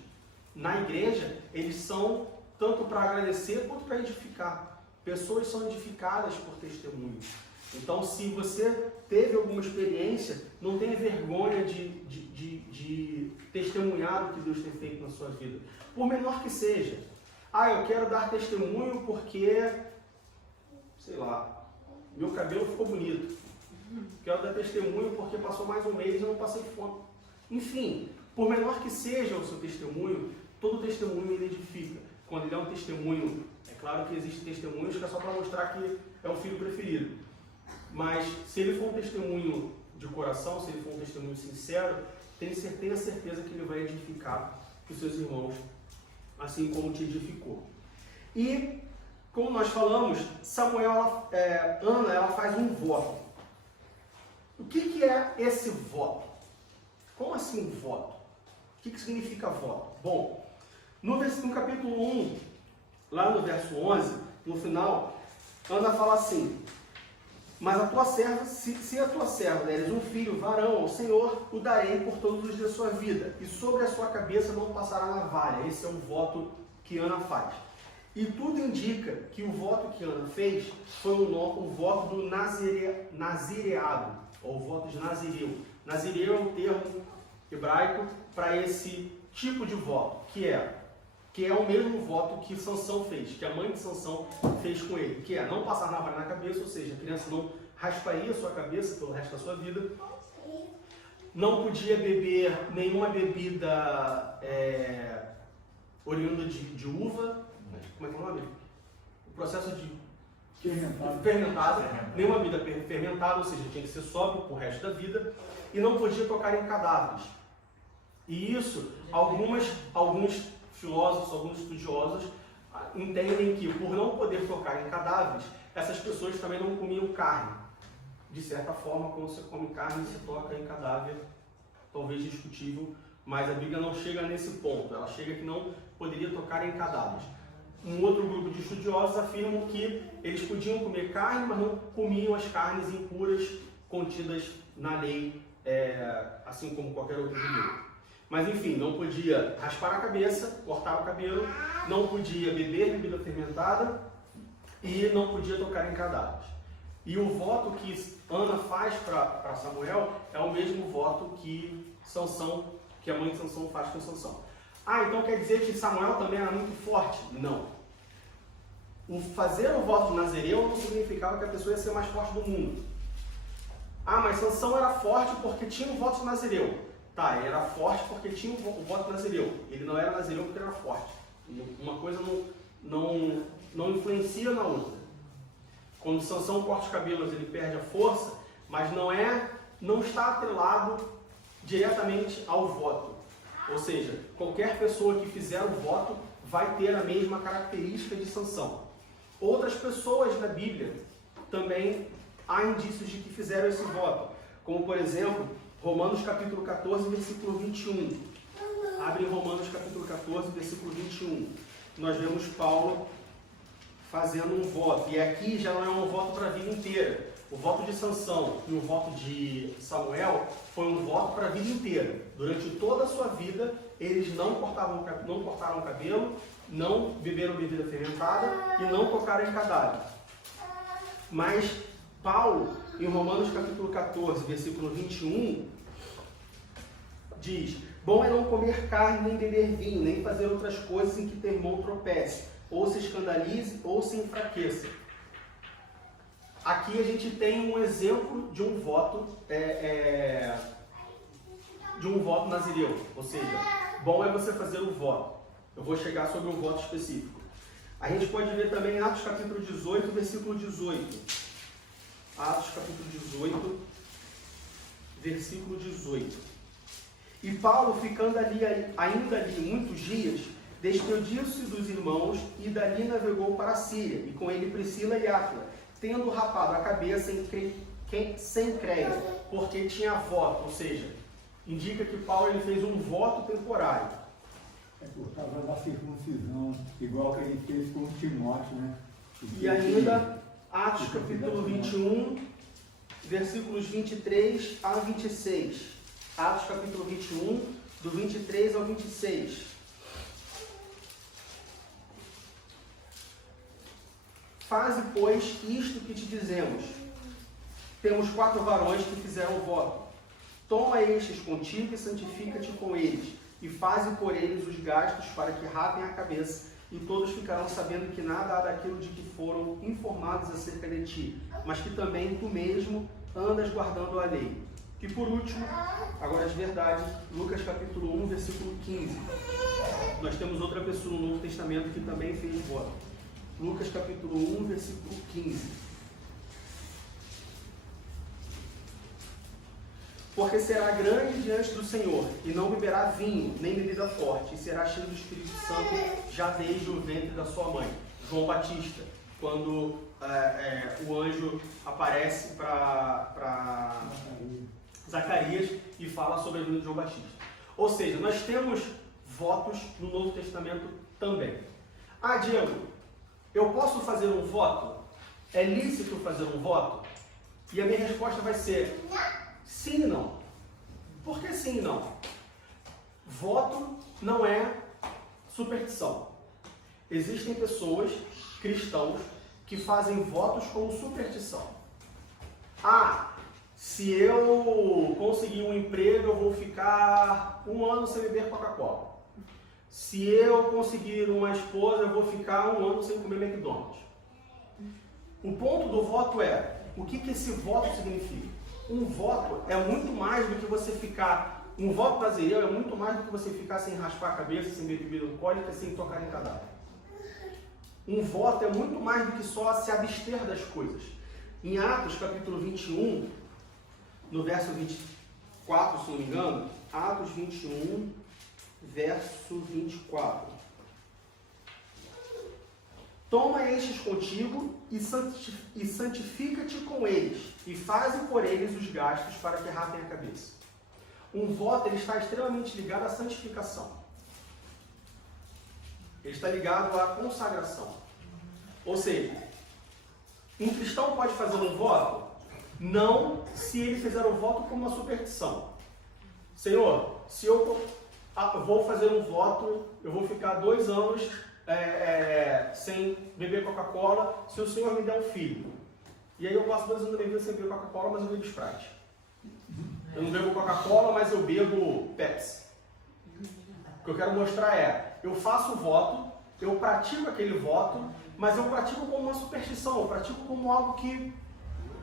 na igreja, eles são tanto para agradecer quanto para edificar. Pessoas são edificadas por testemunhos. Então, se você teve alguma experiência, não tenha vergonha de testemunhar o que Deus tem feito na sua vida. Por menor que seja. Ah, eu quero dar testemunho porque, sei lá, meu cabelo ficou bonito. Quero dar testemunho porque passou mais um mês e eu não passei fome. Enfim, por menor que seja o seu testemunho, todo testemunho ele edifica. Quando ele é um testemunho, é claro que existem testemunhos que é só para mostrar que é o filho preferido. Mas se ele for um testemunho de coração, se ele for um testemunho sincero, tenha certeza que ele vai edificar os seus irmãos, assim como te edificou. E, como nós falamos, Ana, ela faz um voto. O que é esse voto? Como assim um voto? O que significa voto? Bom, no capítulo 1, lá no verso 11, no final, Ana fala assim: mas a tua serva, se a tua serva deres um filho varão ao Senhor, o darei por todos os dias da sua vida, e sobre a sua cabeça não passará navalha. Esse é o voto que Ana faz. E tudo indica que o voto que Ana fez foi o voto do nazireado, ou voto de Nazireu. Nazireu é um termo hebraico para esse tipo de voto, que é o mesmo voto que Sansão fez, que a mãe de Sansão fez com ele, que é não passar navalha na cabeça, ou seja, a criança não rasparia a sua cabeça pelo resto da sua vida, não podia beber nenhuma bebida oriunda de uva, como é que é o nome? O processo de fermentada, nenhuma bebida fermentada, ou seja, tinha que ser sóbrio pro resto da vida, e não podia tocar em cadáveres. E isso, alguns filósofos, alguns estudiosos entendem que por não poder tocar em cadáveres, essas pessoas também não comiam carne. De certa forma, quando você come carne, você toca em cadáver, talvez discutível, mas a Bíblia não chega nesse ponto, ela chega que não poderia tocar em cadáveres. Um outro grupo de estudiosos afirmam que eles podiam comer carne, mas não comiam as carnes impuras contidas na lei, assim como qualquer outro judeu. Mas enfim, não podia raspar a cabeça, cortar o cabelo, não podia beber bebida fermentada e não podia tocar em cadáveres. E o voto que Ana faz para Samuel é o mesmo voto que a mãe de Sansão faz com Sansão. Ah, então quer dizer que Samuel também era muito forte? Não. Fazer o voto de Nazireu não significava que a pessoa ia ser mais forte do mundo. Ah, mas Sansão era forte porque tinha o voto de Nazireu. Tá, ele era forte porque tinha o voto de Nazireu. Ele não era Nazireu porque era forte. Uma coisa não influencia na outra. Quando Sansão corta os cabelos, ele perde a força, mas não está atrelado diretamente ao voto. Ou seja, qualquer pessoa que fizer o voto vai ter a mesma característica de Sansão. Outras pessoas na Bíblia também há indícios de que fizeram esse voto. Como, por exemplo, Romanos capítulo 14, versículo 21. Abre Romanos capítulo 14, versículo 21. Nós vemos Paulo fazendo um voto. E aqui já não é um voto para a vida inteira. O voto de Sansão e o voto de Samuel foi um voto para a vida inteira. Durante toda a sua vida, eles não cortaram o cabelo, não beberam bebida fermentada e não tocaram em cadáver. Mas Paulo, em Romanos capítulo 14, versículo 21, diz: bom é não comer carne, nem beber vinho, nem fazer outras coisas em que teu irmão tropece, ou se escandalize, ou se enfraqueça. Aqui a gente tem um exemplo de um voto nazireu, ou seja, bom é você fazer o voto. Eu vou chegar sobre um voto específico. A gente pode ver também Atos capítulo 18, versículo 18. Atos capítulo 18, versículo 18. E Paulo, ficando ainda ali muitos dias, despediu-se dos irmãos e dali navegou para a Síria, e com ele Priscila e Áquila, tendo rapado a cabeça sem crédito, porque tinha voto, ou seja, indica que Paulo ele fez um voto temporário. É por causa da circuncisão, igual que ele fez com Timóteo, né? E ainda, Atos capítulo 21, versículos 23 a 26. Atos capítulo 21, do 23 ao 26. Faze, pois, isto que te dizemos. Temos 4 varões que fizeram o voto. Toma estes contigo e santifica-te com eles, e faze por eles os gastos para que rapem a cabeça, e todos ficarão sabendo que nada há daquilo de que foram informados acerca de ti, mas que também tu mesmo andas guardando a lei. E por último, agora de verdade, Lucas capítulo 1, versículo 15. Nós temos outra pessoa no Novo Testamento que também fez o voto. Lucas capítulo 1, versículo 15. Porque será grande diante do Senhor, e não beberá vinho, nem bebida forte, e será cheio do Espírito Santo já desde o ventre da sua mãe. João Batista, quando o anjo aparece para Zacarias e fala sobre a vida de João Batista. Ou seja, nós temos votos no Novo Testamento também. Ah, Diego, eu posso fazer um voto? É lícito fazer um voto? E a minha resposta vai ser sim e não. Por que sim e não? Voto não é superstição. Existem pessoas, cristãos, que fazem votos como superstição. Ah, se eu conseguir um emprego, eu vou ficar 1 ano sem beber Coca-Cola. Se eu conseguir uma esposa, eu vou ficar 1 ano sem comer McDonald's. O ponto do voto é, o que esse voto significa? Um voto é muito mais do que você ficar... Um voto nazireu é muito mais do que você ficar sem raspar a cabeça, sem beber bebida alcoólica, sem tocar em cadáver. Um voto é muito mais do que só se abster das coisas. Em Atos capítulo 21, no verso 24, se não me engano, Atos 21, verso 24. Toma estes contigo e santifica-te com eles, e faze por eles os gastos para que rapem a cabeça. Um voto ele está extremamente ligado à santificação. Ele está ligado à consagração. Ou seja, um cristão pode fazer um voto? Não se ele fizer o voto como uma superstição. Senhor, se eu vou fazer um voto, eu vou ficar 2 anos sem beber Coca-Cola, se o Senhor me der um filho. E aí eu passo 2 anos da minha vida sem beber Coca-Cola, mas eu bebo Sprite. Eu não bebo Coca-Cola, mas eu bebo Pepsi. O que eu quero mostrar é, eu faço o voto, eu pratico aquele voto, mas eu pratico como uma superstição, eu pratico como algo que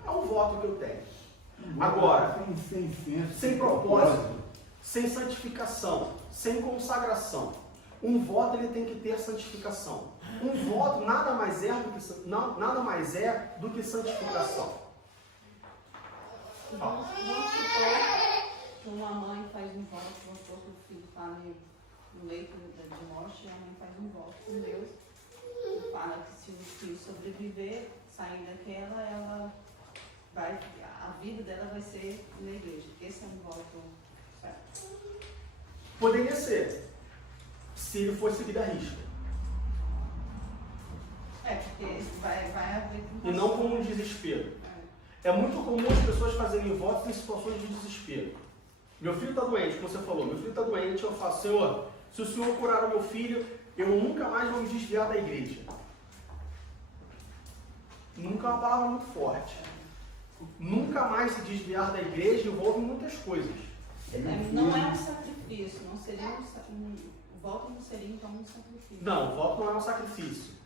é um voto que eu tenho. Agora, sem propósito, sem santificação, sem consagração. Um voto ele tem que ter santificação. Um voto nada mais é do que santificação. Vamos supor que uma mãe faz um voto, vamos supor que o filho está ali no leito de morte e a mãe faz um voto com Deus e fala que se o filho sobreviver, sair daquela, a vida dela vai ser na igreja. Esse é um voto certo. Poderia ser, se ele fosse seguir a risca. Porque vai haver E não com um desespero. É muito comum as pessoas fazerem votos em situações de desespero. Meu filho está doente, como você falou, meu filho está doente, eu faço, Senhor, se o Senhor curar o meu filho, eu nunca mais vou me desviar da igreja. Nunca é uma palavra muito forte. Nunca mais se desviar da igreja envolve muitas coisas. Não é um sacrifício, não seria o voto não seria então um sacrifício. Não, o voto não é um sacrifício.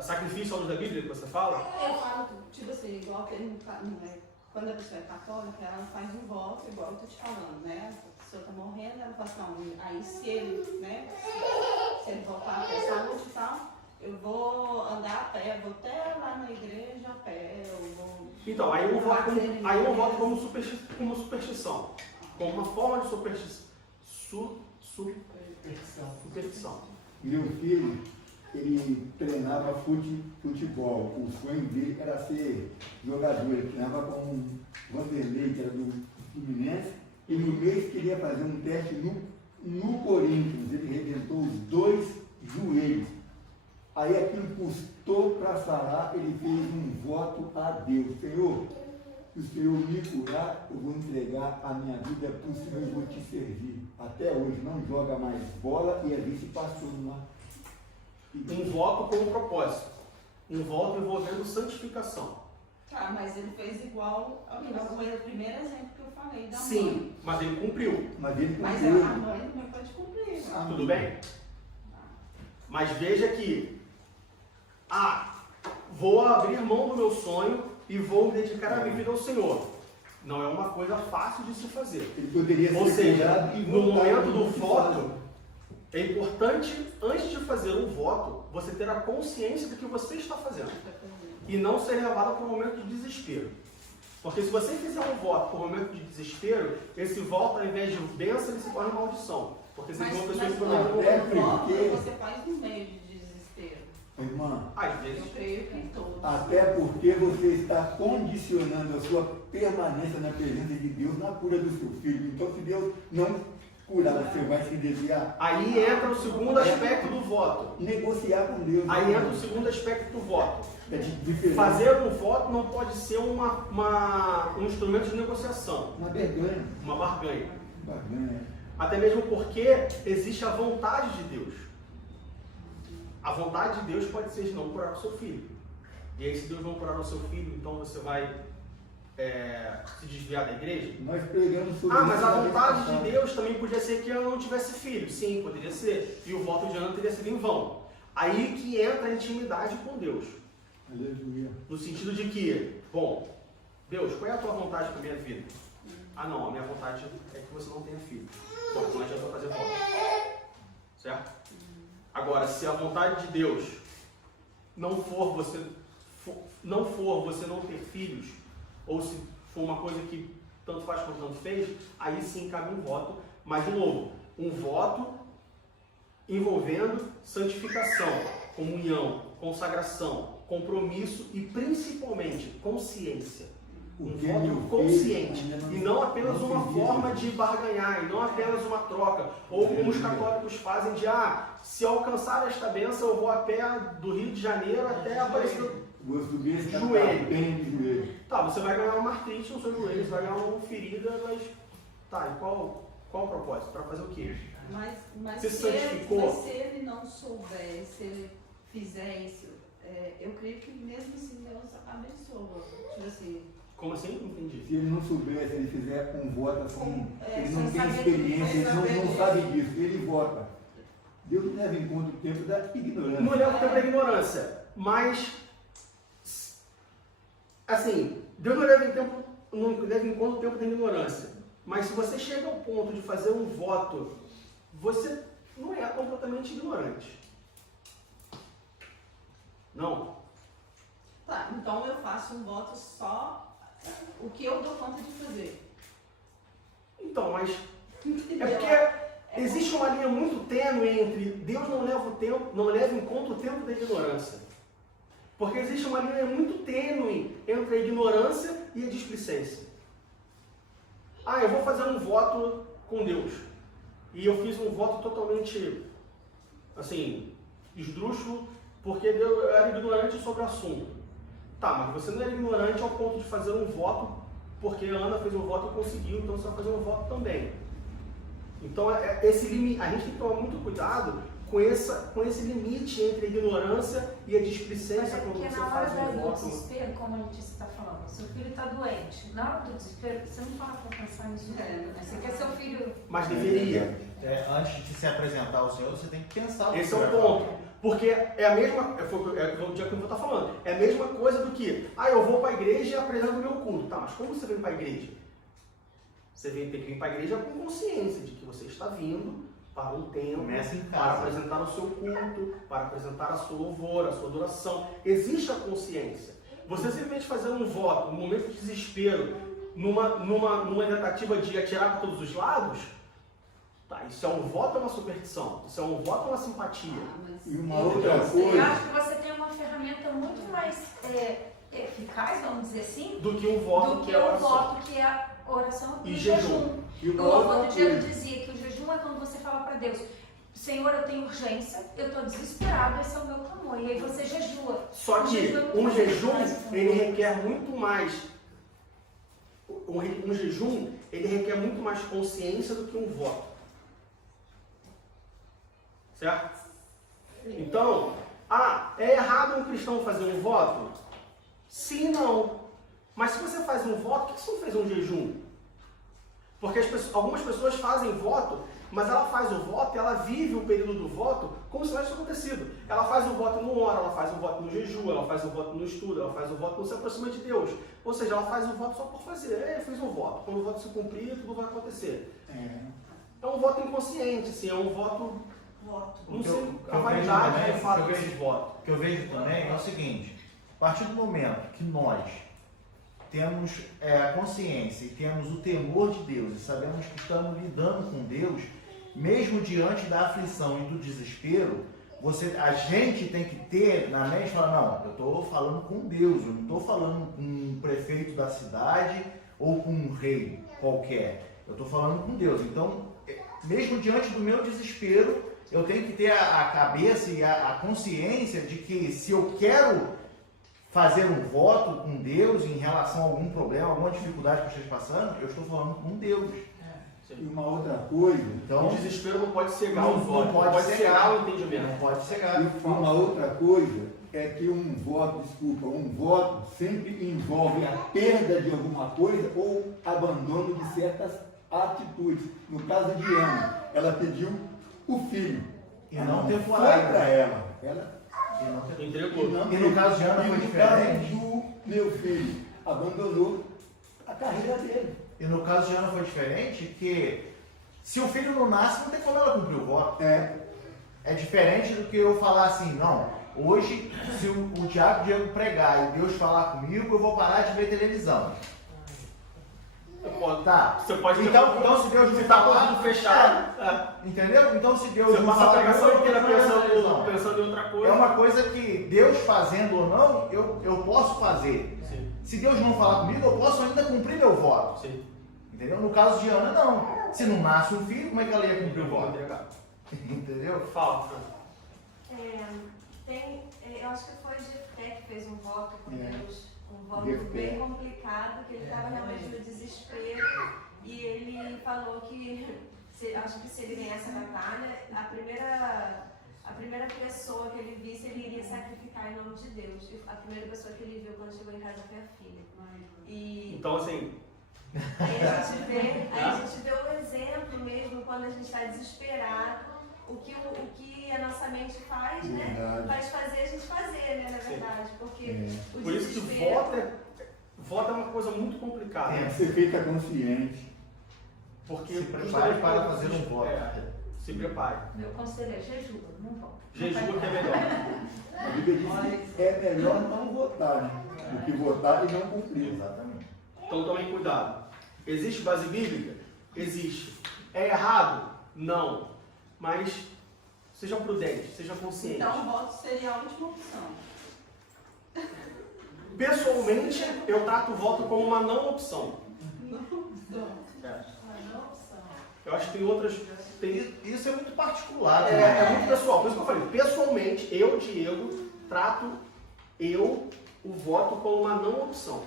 Sacrifício à luz da Bíblia que você fala? Eu falo, tipo assim, igual que ele quando a pessoa é católica, ela faz um voto, igual eu tô te falando, né? A pessoa tá morrendo, ela fala assim, não, aí se ele, né, se ele voltar a ter saúde e tal, eu vou andar a pé, vou até lá na igreja a pé, eu vou... Então, aí eu voto como superstição. Como uma forma de superstição. Meu filho, ele treinava futebol. O sonho dele era ser jogador. Ele treinava com um Vanderlei, que era do Fluminense, e no mês queria fazer um teste no Corinthians. Ele rebentou os 2 joelhos. Aí aquilo custou para sarar, ele fez um voto a Deus. Senhor, se o Senhor me curar, eu vou entregar a minha vida para o Senhor e vou te servir. Até hoje não joga mais bola e a gente passou numa... Um voto com um propósito. Um voto envolvendo santificação. Tá, mas ele fez igual foi o primeiro exemplo que eu falei da mãe. Sim, mas ele cumpriu. Mas ele Mas cumpriu. a mãe também pode cumprir. Tudo bem? Mas veja que vou abrir mão do meu sonho e vou me dedicar a minha vida ao Senhor. Não é uma coisa fácil de se fazer. Ele poderia Ou ser seja, curado e no voltar momento ao do que voto, faz. é importante, antes de fazer um voto, você ter a consciência do que você está fazendo. E não ser levado para um momento de desespero. Porque se você fizer um voto por um momento de desespero, esse voto, ao invés de bênção, ele se torna maldição. Porque você tem uma pessoa que quando voto, você faz no meio de desespero. Irmã, às vezes. Eu creio que em todos. até porque você está condicionando a sua permanência na presença de Deus na cura do seu filho. Então, se Deus não curar, você vai se desviar. Aí entra o segundo aspecto do voto. Negociar com Deus. Aí entra o segundo aspecto do voto. É diferente. Fazer um voto não pode ser um instrumento de negociação, Uma vergonha. uma barganha. Barganha. Até mesmo porque existe a vontade de Deus. A vontade de Deus pode ser de não curar o seu filho. E aí, se Deus não curar o seu filho, então você vai se desviar da igreja? Nós pregamos sobre Mas isso a na vez vontade passada. de Deus também podia ser que eu não tivesse filho. Sim, poderia ser. E o voto de Ana teria sido em vão. Aí que entra a intimidade com Deus. Aleluia. No sentido de que, bom, Deus, qual é a tua vontade para a minha vida? Não, a minha vontade é que você não tenha filho. Bom, então não adianta fazer voto. Certo? Agora, se a vontade de Deus não for você não ter filhos, ou se for uma coisa que tanto faz quanto tanto fez, aí sim cabe um voto. Mas, de novo, um voto envolvendo santificação, comunhão, consagração, compromisso e principalmente consciência. Um voto consciente e não apenas uma forma de barganhar, e não apenas uma troca, ou como os católicos fazem de se alcançar esta bênção eu vou a pé do Rio de Janeiro até Aparecida. Vou subir esse Joelho. bem de joelho. Tá, você vai ganhar uma artrite no seu joelho, você vai ganhar uma ferida, mas tá, e qual o propósito? Para fazer o quê? Mas Você se santificou? se ele não souber, se ele fizer isso, eu creio que mesmo assim Deus abençoa. Tipo assim. Como assim? Não entendi. Se ele não souber, se ele fizer um voto assim, ele sem não tem saber- experiência, sem ele saber não disso. sabe disso, ele vota. Deus não leva em conta o tempo da ignorância. Não leva o tempo da ignorância, mas assim, Deus não leva em conta o tempo da ignorância. Mas se você chega ao ponto de fazer um voto, você não é completamente completamente ignorante. Não? Tá, então eu faço um voto só o que eu dou conta de fazer. Então, mas é porque existe uma linha muito tênue entre Deus não leva o tempo, não leva em conta o tempo da ignorância. Porque existe uma linha muito tênue entre a ignorância e a displicência. Ah, eu vou fazer um voto com Deus. E eu fiz um voto totalmente, assim, esdrúxulo, porque eu era ignorante sobre o assunto. Tá, mas você não era ignorante ao ponto de fazer um voto, porque a Ana fez um voto e conseguiu, então você vai fazer um voto também. Então, esse limite, a gente tem que tomar muito cuidado com esse limite entre a ignorância e a displicência quando você faz um do voto. desespero, como a gente está falando, seu filho está doente. Na hora do desespero, você não para para pensar nisso tudo, né? Você quer seu filho... Mas deveria. Antes de se apresentar ao Senhor, você tem que pensar. Esse é o ponto. Porque é a mesma, o dia que eu vou estar falando, é a mesma coisa do que, eu vou para a igreja e apresento o meu culto. Tá, mas como você vem para a igreja? Você tem que vir para a igreja com consciência de que você está vindo para um tempo, para apresentar o seu culto, para apresentar a sua louvor, a sua adoração. Existe a consciência. Você simplesmente fazer um voto, num momento de desespero, numa tentativa de atirar para todos os lados, tá, isso é um voto ou uma superstição? Isso é um voto ou uma simpatia? E uma outra Eu coisa, acho que você tem uma ferramenta muito mais eficaz, vamos dizer assim, Do que um voto do que que é o oração. voto que é a oração E e jejum. e uma O outra outro dia eu coisa. dizia que o jejum é quando você fala para Deus, Senhor, eu tenho urgência, eu estou desesperado, esse é o meu clamor. E aí você jejua. Só O que jejum é muito um mais jejum, eficaz. ele requer muito mais. Um jejum, ele requer muito mais consciência do que um voto. Certo? Então, é errado um cristão fazer um voto? Sim e não. Mas se você faz um voto, por que você não fez um jejum? Porque algumas pessoas fazem voto, mas ela faz o voto e ela vive o período do voto como se nada tivesse acontecido. Ela faz o voto no ora, ela faz o voto no jejum, ela faz o voto no estudo, ela faz o voto no se aproxima de Deus. Ou seja, ela faz o voto só por fazer. Eu fiz um voto. Quando o voto se cumprir, tudo vai acontecer. É um voto inconsciente, assim, é um voto... Não sei a validade do fato desse voto. O que eu vejo também é o seguinte: a partir do momento que nós temos a consciência e temos o temor de Deus e sabemos que estamos lidando com Deus, mesmo diante da aflição e do desespero, a gente tem que ter na mente e falar, não, eu estou falando com Deus, eu não estou falando com um prefeito da cidade ou com um rei qualquer, eu estou falando com Deus. Então, mesmo diante do meu desespero, eu tenho que ter a cabeça e a consciência de que se eu quero fazer um voto com Deus em relação a algum problema, alguma dificuldade que eu esteja passando, eu estou falando com Deus. E uma outra coisa, Então, O desespero não pode cegar o não voto, pode cegar o entendimento. não pode cegar. e uma outra coisa é que um voto sempre envolve a perda de alguma coisa ou abandono de certas atitudes. No caso de Ana, ela pediu o filho. E não foi temporário. para ela. Ela E não tem- Entregou. E no caso de Ana foi no diferente. caso do meu filho, abandonou a carreira dele. E no caso de Ana foi diferente, que se o filho não nasce, não tem como ela cumprir o voto. É diferente do que eu falar assim, não, hoje, se o Diego pregar e Deus falar comigo, eu vou parar de ver televisão. Tá. Você pode ter Então se Deus se não está com falar, tudo fechado, entendeu? Então se Deus você não passa a falar pregação comigo, inteira eu não vou ver televisão. pensando em outra coisa. É uma coisa que Deus fazendo ou não, eu posso fazer. Sim, Se Deus não falar comigo, eu posso ainda cumprir meu voto. sim. Entendeu? No caso de Ana, não. Se não nasce um filho, como é que ela ia cumprir o Vou voto? entregar. Entendeu? Fala, Fran. Eu acho que foi Jefté que fez um voto com Deus, um voto Jefté. bem complicado, que ele estava realmente no desespero e ele falou que, acho que se ele ganhasse a batalha, a primeira pessoa que ele visse, ele iria sacrificar em nome de Deus. E a primeira pessoa que ele viu quando chegou em casa foi a filha. E Então, assim, aí a gente vê o exemplo mesmo quando a gente está desesperado, o que a nossa mente faz, né? Verdade. Faz fazer a gente fazer, né? Na verdade, porque o por isso que desespero... voto é uma coisa muito complicada. Tem que ser feita consciente. Porque Se prepare para fazer um voto. Se prepare. Meu conselho é jejua, não volta. Jejua que é melhor. A Bíblia diz que é melhor não votar, né? Do que votar e não cumprir. Exatamente. Então tomem cuidado. Existe base bíblica? Existe. É errado? Não. Mas seja prudente, seja consciente. Então o voto seria a última opção. Pessoalmente, eu trato o voto como uma não opção. Não opção. Não opção. Eu acho que tem outras. Isso é muito particular, É né? muito pessoal. Por isso que eu falei, pessoalmente, eu, Diego, trato o voto como uma não opção.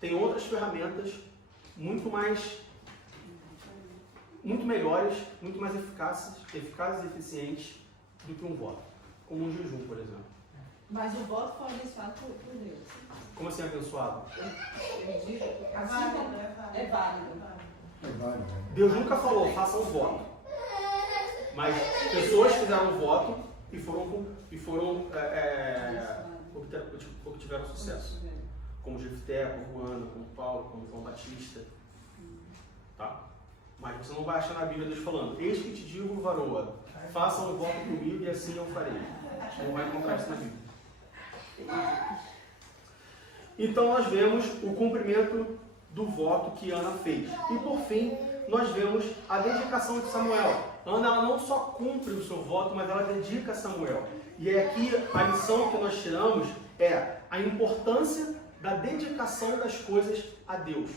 Tem outras ferramentas muito melhores, muito mais eficazes e eficientes do que um voto. Como um jejum, por exemplo. Mas o voto foi abençoado por Deus. Como assim abençoado? Assim como é válido. É válido, né? Deus nunca falou, façam um voto. Mas pessoas fizeram um voto e obtiveram sucesso. Como Jefté, como Ana, como Paulo, como João Batista. Tá? Mas você não vai achar na Bíblia Deus falando, eis que te digo, varoa, façam um voto comigo e assim eu farei. Não vai encontrar isso na Bíblia. Então nós vemos o cumprimento do voto que Ana fez. E por fim, nós vemos a dedicação de Samuel. Ana ela não só cumpre o seu voto, mas ela dedica a Samuel. E é aqui a lição que nós tiramos é a importância da dedicação das coisas a Deus.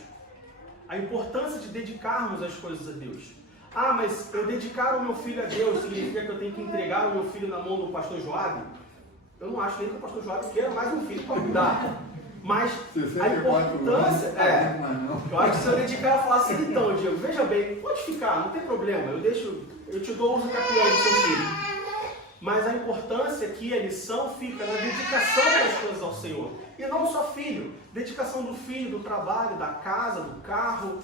A importância de dedicarmos as coisas a Deus. Ah, mas eu dedicar o meu filho a Deus significa que eu tenho que entregar o meu filho na mão do pastor Joab? Eu não acho nem que o pastor Joab queira mais um filho para cuidar. Mas a importância eu acho que se eu dedicar, eu falar assim, então, Diego, veja bem, pode ficar, não tem problema, eu te dou o uso capião do seu filho. Mas a importância aqui, a lição fica na dedicação das coisas ao Senhor. E não só filho, dedicação do filho, do trabalho, da casa, do carro,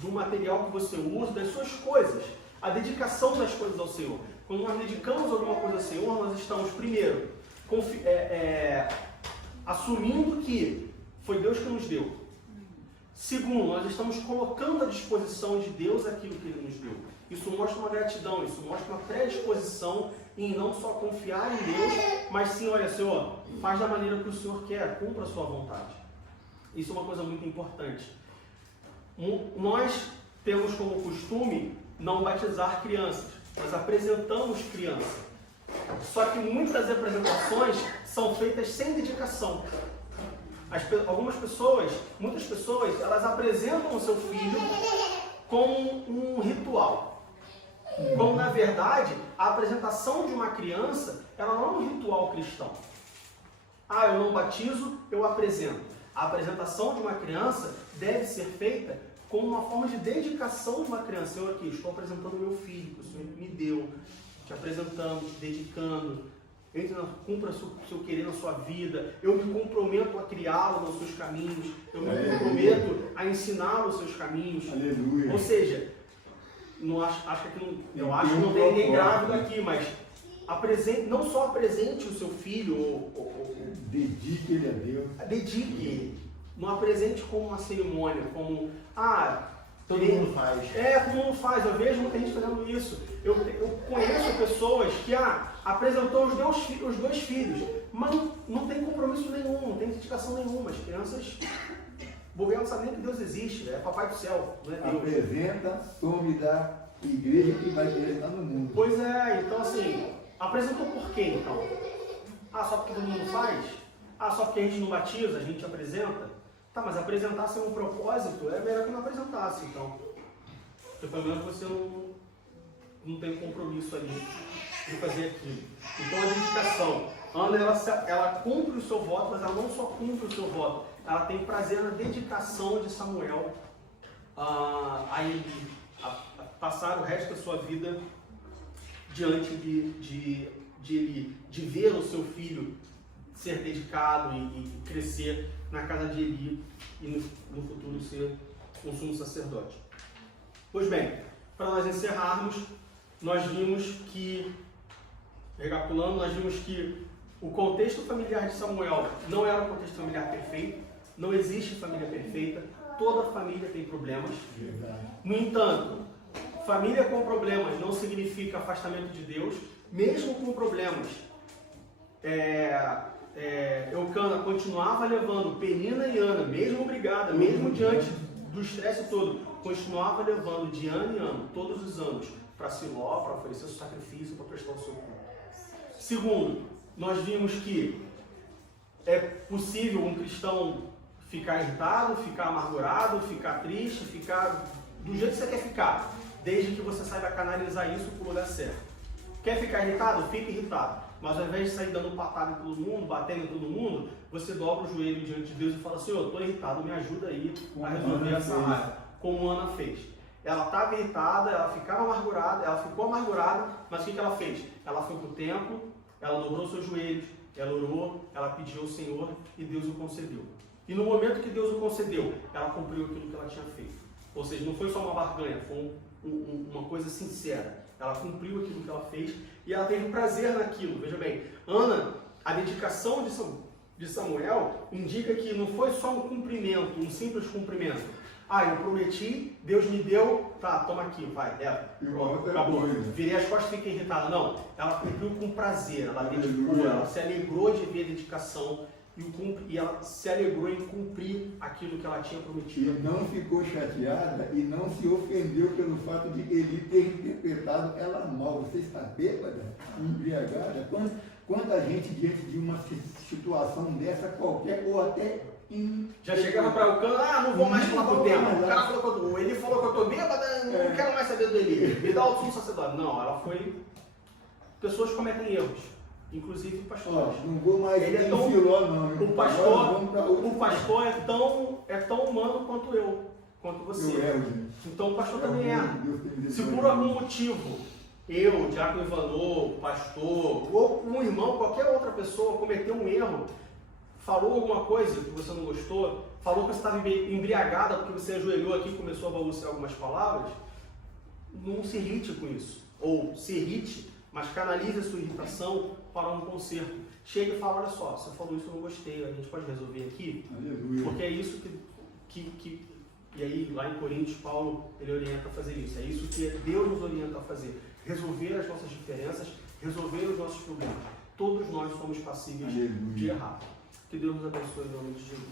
do material que você usa, das suas coisas. A dedicação das coisas ao Senhor. Quando nós dedicamos alguma coisa ao Senhor, nós estamos, primeiro, assumindo que foi Deus que nos deu. Segundo, nós estamos colocando à disposição de Deus aquilo que Ele nos deu. Isso mostra uma gratidão, isso mostra uma predisposição em não só confiar em Deus, mas sim, olha, Senhor, faz da maneira que o Senhor quer, cumpra a sua vontade. Isso é uma coisa muito importante. Nós temos como costume não batizar crianças, nós apresentamos criança. Só que muitas apresentações são feitas sem dedicação. Muitas pessoas, elas apresentam o seu filho como um ritual. Quando, na verdade, a apresentação de uma criança, ela não é um ritual cristão. Ah, eu não batizo, eu apresento. A apresentação de uma criança deve ser feita como uma forma de dedicação de uma criança. Senhor, aqui, estou apresentando meu filho, que o Senhor me deu, te apresentando, te dedicando, cumpra o seu querer na sua vida, eu me comprometo a criá-lo nos seus caminhos, eu me comprometo a ensiná-lo os seus caminhos. Aleluia. Ou seja, acho que não tem ninguém grávido aqui, mas não só apresente o seu filho, dedique ele a Deus. Dedique ele. Não apresente como uma cerimônia, como todo mundo faz. Todo mundo faz. Eu vejo muita gente fazendo isso. Eu conheço pessoas que apresentou os dois filhos, mas não tem compromisso nenhum, não tem dedicação nenhuma. As crianças, o governo não sabe nem que Deus existe, é papai do céu, não é Deus. Apresenta, some da igreja que vai ter lá no mundo. Pois é, então assim, apresentou por quê então? Só porque todo mundo faz? Só porque a gente não batiza, a gente apresenta? Tá, mas apresentar sem um propósito é melhor que não apresentasse, então. Porque pelo menos você não tem compromisso ali de fazer aquilo. Então a dedicação. Ana, ela cumpre o seu voto, mas ela não só cumpre o seu voto, ela tem prazer na dedicação de Samuel a Eli, a passar o resto da sua vida diante de Eli, de ver o seu filho ser dedicado e crescer na casa de Eli e no futuro ser um sumo sacerdote. Pois bem, para nós encerrarmos, nós vimos que, recapitulando, nós vimos que o contexto familiar de Samuel não era um contexto familiar perfeito, não existe família perfeita, toda família tem problemas. Verdade. No entanto, família com problemas não significa afastamento de Deus, mesmo com problemas. Eucana continuava levando Penina e Ana, mesmo brigada, mesmo diante do estresse todo, continuava levando de ano em ano, todos os anos, para Siló, para oferecer o sacrifício, para prestar o seu culto. Segundo, nós vimos que é possível um cristão ficar irritado, ficar amargurado, ficar triste, ficar do jeito que você quer ficar, desde que você saiba canalizar isso para o lugar certo. Quer ficar irritado? Fica irritado. Mas ao invés de sair dando patada em todo mundo, batendo em todo mundo, você dobra o joelho diante de Deus e fala: Senhor, estou irritado, me ajuda aí a resolver essa raiva. Como Ana fez. Ela estava irritada, ela ficava amargurada, ela ficou amargurada, mas o que ela fez? Ela foi para o templo, ela dobrou seus joelhos, ela orou, ela pediu ao Senhor e Deus o concedeu. E no momento que Deus o concedeu, ela cumpriu aquilo que ela tinha feito. Ou seja, não foi só uma barganha, foi uma coisa sincera. Ela cumpriu aquilo que ela fez e ela teve prazer naquilo. Veja bem, Ana, a dedicação de Samuel indica que não foi só um cumprimento, um simples cumprimento. Eu prometi, Deus me deu, tá, toma aqui, vai, pronto, acabou. Virei as costas e fiquei irritada. Não, ela cumpriu com prazer, ela dedicou, ela se alegrou de ver a dedicação e ela se alegrou em cumprir aquilo que ela tinha prometido. E não ficou chateada e não se ofendeu pelo fato de Eli ter interpretado ela mal. Você está bêbada, embriagada? Quanta gente diante de uma situação dessa qualquer ou até já chegava para o cano, não vou mais falar com o tema. O cara falou que ele falou que eu estou bêbada, não quero mais saber do Eli. Me dá o sumo sacerdote. Não, ela foi. Pessoas cometem erros, inclusive pastores. Não vou mais ele é tão, filó, não. O pastor é tão humano quanto eu, quanto você. Então o pastor também é. Se por algum motivo eu, Diácono Ivanô, o pastor, ou um irmão, qualquer outra pessoa cometeu um erro, falou alguma coisa que você não gostou, falou que você estava embriagada porque você ajoelhou aqui e começou a balbuciar algumas palavras, não se irrite com isso. Ou se irrite, mas canalize a sua irritação para um conserto. Chega e fala: olha só, você falou isso, eu não gostei, a gente pode resolver aqui? Aleluia. Porque é isso que e aí lá em Coríntios, Paulo, ele orienta a fazer isso. É isso que Deus nos orienta a fazer. Resolver as nossas diferenças, resolver os nossos problemas. Todos nós somos passíveis de errar. Que Deus nos abençoe em nome de Jesus.